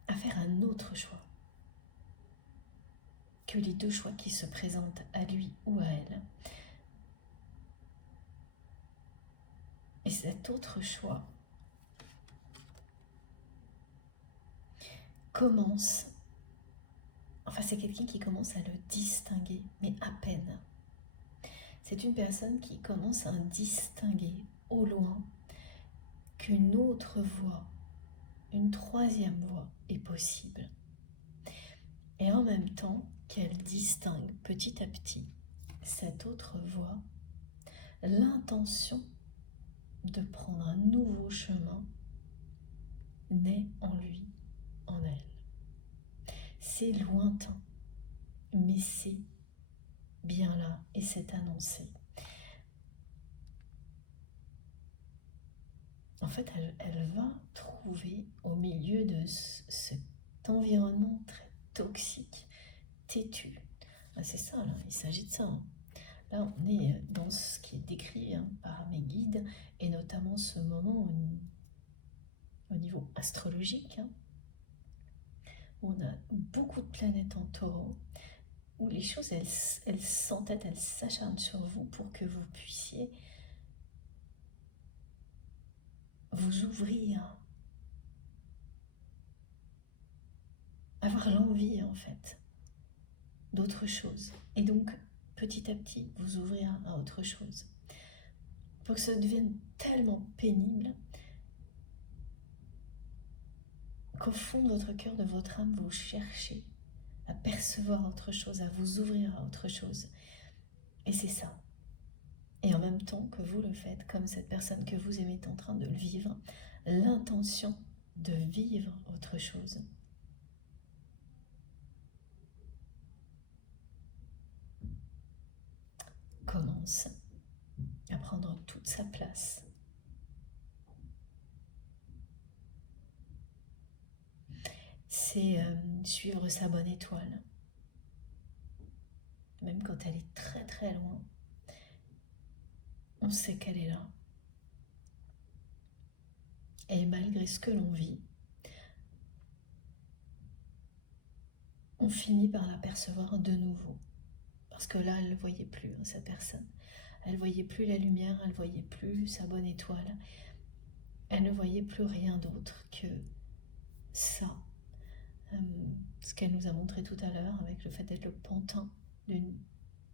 à faire un autre choix que les deux choix qui se présentent à lui ou à elle. Et cet autre choix c'est quelqu'un qui commence à le distinguer, mais à peine. C'est une personne qui commence à distinguer au loin qu'une autre voie, une troisième voie est possible. Et en même temps qu'elle distingue petit à petit cette autre voie, l'intention de prendre un nouveau chemin naît en lui, en elle. C'est lointain, mais c'est bien là et c'est annoncé. En fait, elle va trouver au milieu de cet environnement très toxique, têtu. C'est ça, là, il s'agit de ça. Là, on est dans ce qui est décrit par mes guides, et notamment ce moment au niveau astrologique, où on a beaucoup de planètes en taureau, où les choses, elles s'entêtent, elles s'acharnent sur vous pour que vous puissiez vous ouvrir, avoir l'envie en fait d'autre chose, et donc petit à petit vous ouvrir à autre chose, pour que ça devienne tellement pénible qu'au fond de votre cœur, de votre âme, vous cherchez à percevoir autre chose, à vous ouvrir à autre chose. Et c'est ça. Et en même temps que vous le faites, comme cette personne que vous aimez est en train de le vivre, l'intention de vivre autre chose commence à prendre toute sa place. C'est suivre sa bonne étoile. Même quand elle est très très loin, on sait qu'elle est là. Et malgré ce que l'on vit, on finit par l'apercevoir de nouveau. Parce que là, elle ne voyait plus, cette personne. Elle ne voyait plus la lumière, elle ne voyait plus sa bonne étoile. Elle ne voyait plus rien d'autre que ça. Ce qu'elle nous a montré tout à l'heure avec le fait d'être le pantin d'une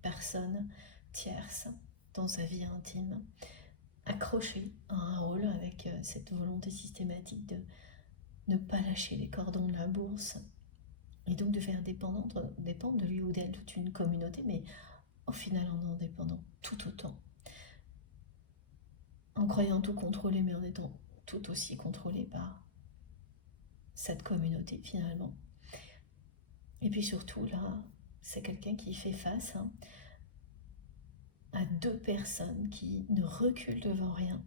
personne tierce dans sa vie intime, accrochée à un rôle avec cette volonté systématique de ne pas lâcher les cordons de la bourse et donc de faire dépendre de lui ou d'elle toute une communauté, mais au final en dépendant tout autant, en croyant tout contrôler mais en étant tout aussi contrôlé par cette communauté finalement. Et puis surtout là, c'est quelqu'un qui fait face à deux personnes qui ne reculent devant rien.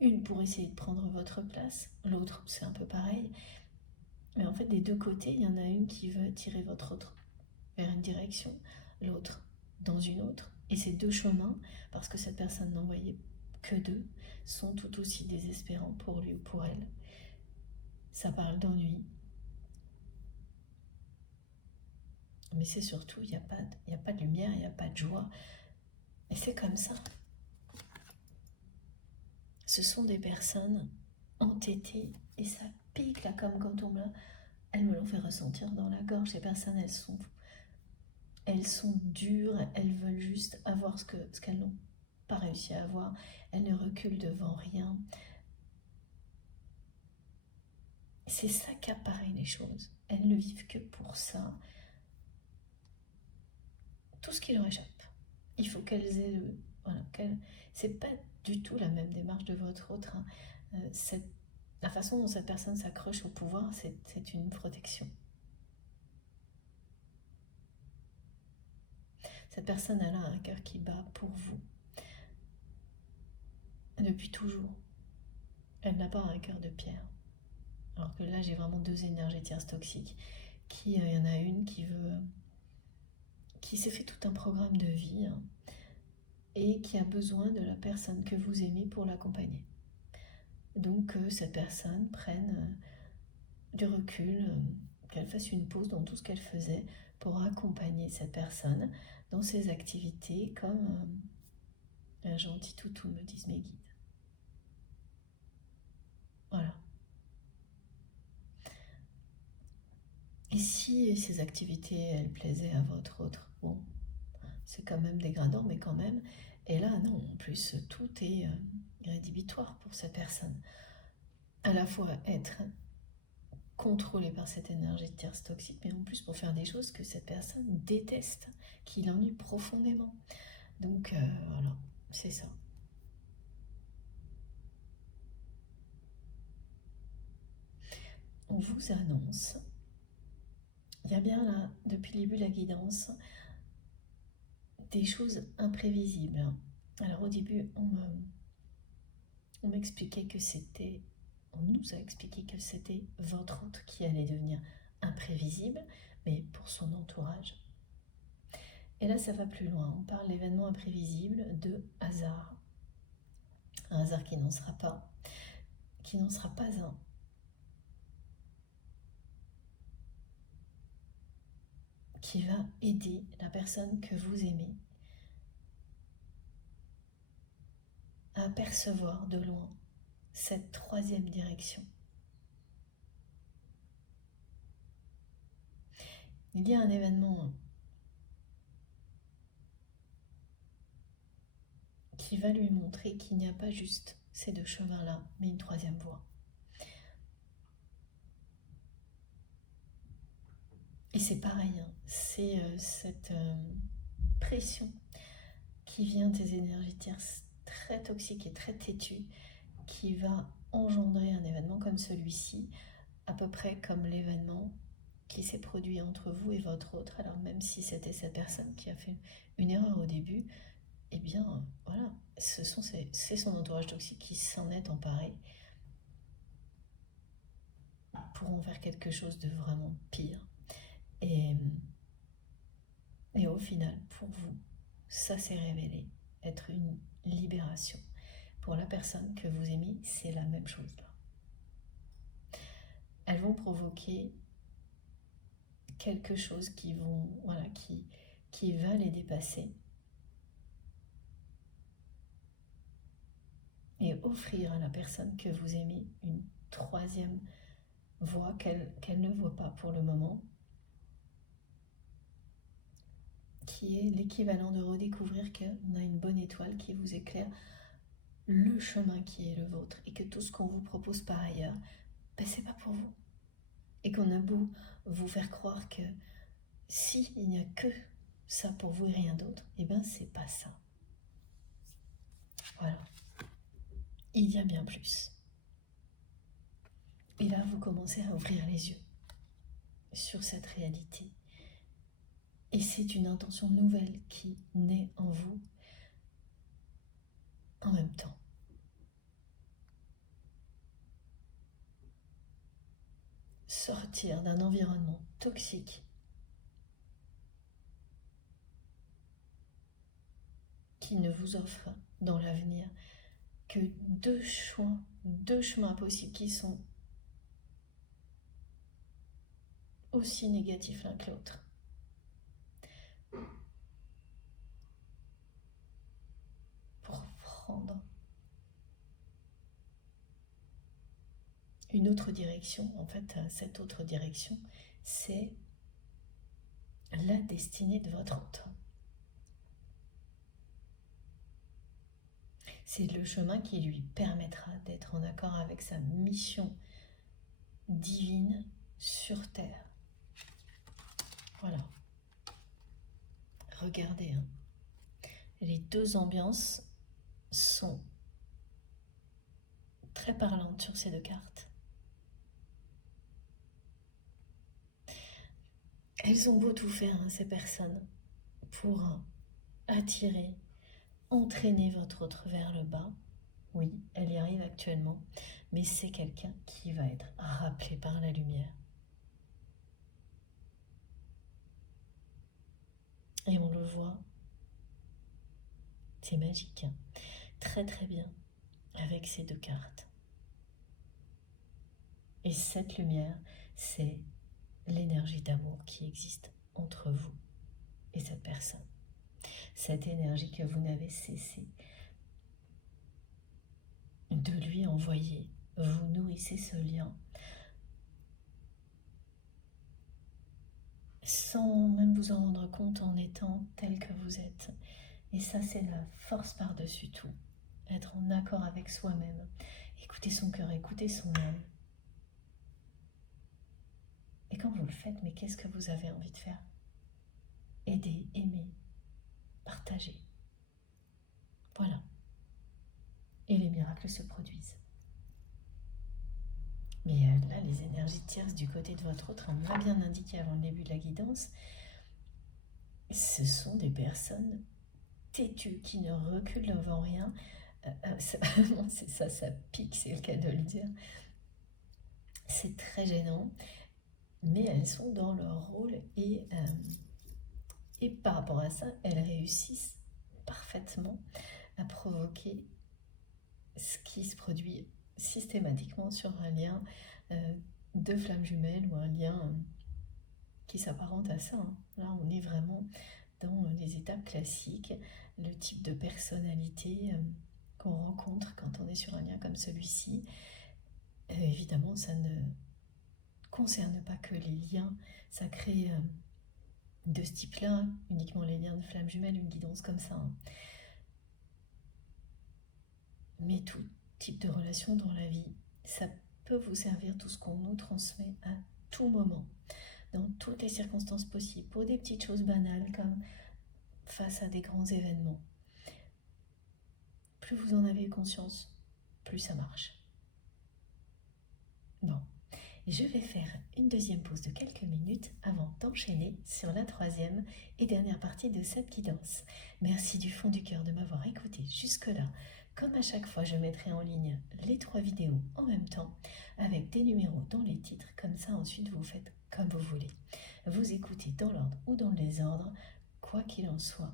Une pour essayer de prendre votre place, l'autre c'est un peu pareil. Mais en fait des deux côtés, il y en a une qui veut tirer votre autre vers une direction, l'autre dans une autre. Et ces deux chemins, parce que cette personne n'en voyait que deux, sont tout aussi désespérants pour lui ou pour elle. Ça parle d'ennui. Mais c'est surtout, il n'y a pas de lumière, il n'y a pas de joie. Et c'est comme ça. Ce sont des personnes entêtées et ça pique là comme quand on elles me l'ont fait ressentir dans la gorge. Ces personnes, elles sont dures, elles veulent juste avoir ce qu'elles n'ont pas réussi à avoir. Elles ne reculent devant rien. C'est ça qu'apparaît les choses. Elles ne vivent que pour ça. Tout ce qui leur échappe. Il faut qu'elles aient c'est pas du tout la même démarche de votre autre. La façon dont cette personne s'accroche au pouvoir, c'est une protection. Cette personne, elle a un cœur qui bat pour vous. Depuis toujours. Elle n'a pas un cœur de pierre. Alors que là, j'ai vraiment deux énergies tierces toxiques. Il y en a une qui s'est fait tout un programme de vie et qui a besoin de la personne que vous aimez pour l'accompagner. Donc cette personne prenne du recul, qu'elle fasse une pause dans tout ce qu'elle faisait pour accompagner cette personne dans ses activités comme un gentil toutou, me disent mes guides. Voilà. Et si ces activités, elles plaisaient à votre autre, bon, c'est quand même dégradant, mais quand même. Et là, non, en plus, tout est rédhibitoire pour cette personne. À la fois être contrôlé par cette énergie tierce toxique, mais en plus pour faire des choses que cette personne déteste, qui l'ennuie profondément. Donc voilà, c'est ça. On vous annonce, il y a bien là, depuis le début de la guidance, des choses imprévisibles. Alors au début, on m'expliquait que c'était, on nous a expliqué que c'était votre autre qui allait devenir imprévisible, mais pour son entourage. Et là, ça va plus loin. On parle d'événements imprévisibles, de hasard. Un hasard qui n'en sera pas un. Qui va aider la personne que vous aimez à apercevoir de loin cette troisième direction. Il y a un événement qui va lui montrer qu'il n'y a pas juste ces deux chemins-là, mais une troisième voie. Et c'est pareil, c'est cette pression qui vient des énergies tierces très toxiques et très têtues qui va engendrer un événement comme celui-ci, à peu près comme l'événement qui s'est produit entre vous et votre autre. Alors même si c'était cette personne qui a fait une erreur au début, eh bien voilà, c'est son entourage toxique qui s'en est emparé pour en faire quelque chose de vraiment pire. Et au final, pour vous, ça s'est révélé être une libération. Pour la personne que vous aimez, c'est la même chose là. Elles vont provoquer quelque chose qui va les dépasser et offrir à la personne que vous aimez une troisième voie qu'elle ne voit pas pour le moment, qui est l'équivalent de redécouvrir qu'on a une bonne étoile qui vous éclaire le chemin qui est le vôtre et que tout ce qu'on vous propose par ailleurs, c'est pas pour vous. Et qu'on a beau vous faire croire que si il n'y a que ça pour vous et rien d'autre, c'est pas ça. Voilà. Il y a bien plus. Et là, vous commencez à ouvrir les yeux sur cette réalité. Et c'est une intention nouvelle qui naît en vous en même temps. Sortir d'un environnement toxique qui ne vous offre dans l'avenir que deux chemins possibles qui sont aussi négatifs l'un que l'autre. Pour prendre une autre direction, en fait, cette autre direction, c'est la destinée de votre autre. C'est le chemin qui lui permettra d'être en accord avec sa mission divine sur Terre. Voilà. Regardez, les deux ambiances sont très parlantes sur ces deux cartes. Elles ont beau tout faire, ces personnes, pour attirer, entraîner votre autre vers le bas. Oui, elle y arrive actuellement, mais c'est quelqu'un qui va être rappelé par la lumière. Et on le voit, c'est magique, très très bien, avec ces deux cartes. Et cette lumière, c'est l'énergie d'amour qui existe entre vous et cette personne. Cette énergie que vous n'avez cessé de lui envoyer. Vous nourrissez ce lien sans même vous en rendre compte en étant tel que vous êtes. Et ça, c'est la force par-dessus tout. Être en accord avec soi-même. Écoutez son cœur, écoutez son âme. Et quand vous le faites, mais qu'est-ce que vous avez envie de faire? Aider, aimer, partager. Voilà. Et les miracles se produisent. Mais là, les énergies tierces du côté de votre autre, on l'a bien indiqué avant le début de la guidance, ce sont des personnes têtues qui ne reculent devant rien. C'est ça, ça pique, c'est le cas de le dire. C'est très gênant, mais elles sont dans leur rôle et par rapport à ça, elles réussissent parfaitement à provoquer ce qui se produit systématiquement sur un lien de flamme jumelle ou un lien qui s'apparente à ça. Là, on est vraiment dans les étapes classiques, le type de personnalité qu'on rencontre quand on est sur un lien comme celui-ci. Évidemment, ça ne concerne pas que les liens sacrés de ce type-là, uniquement les liens de flamme jumelle, une guidance comme ça. Mais tout type de relation dans la vie, ça peut vous servir, tout ce qu'on nous transmet à tout moment, dans toutes les circonstances possibles, pour des petites choses banales comme face à des grands événements. Plus vous en avez conscience, plus ça marche. Bon. Je vais faire une deuxième pause de quelques minutes avant d'enchaîner sur la troisième et dernière partie de cette guidance. Merci du fond du cœur de m'avoir écouté jusque-là. Comme à chaque fois, je mettrai en ligne les 3 vidéos en même temps avec des numéros dans les titres. Comme ça, ensuite, vous faites comme vous voulez. Vous écoutez dans l'ordre ou dans le désordre, quoi qu'il en soit.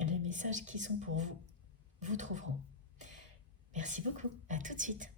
Les messages qui sont pour vous vous trouveront. Merci beaucoup, à tout de suite.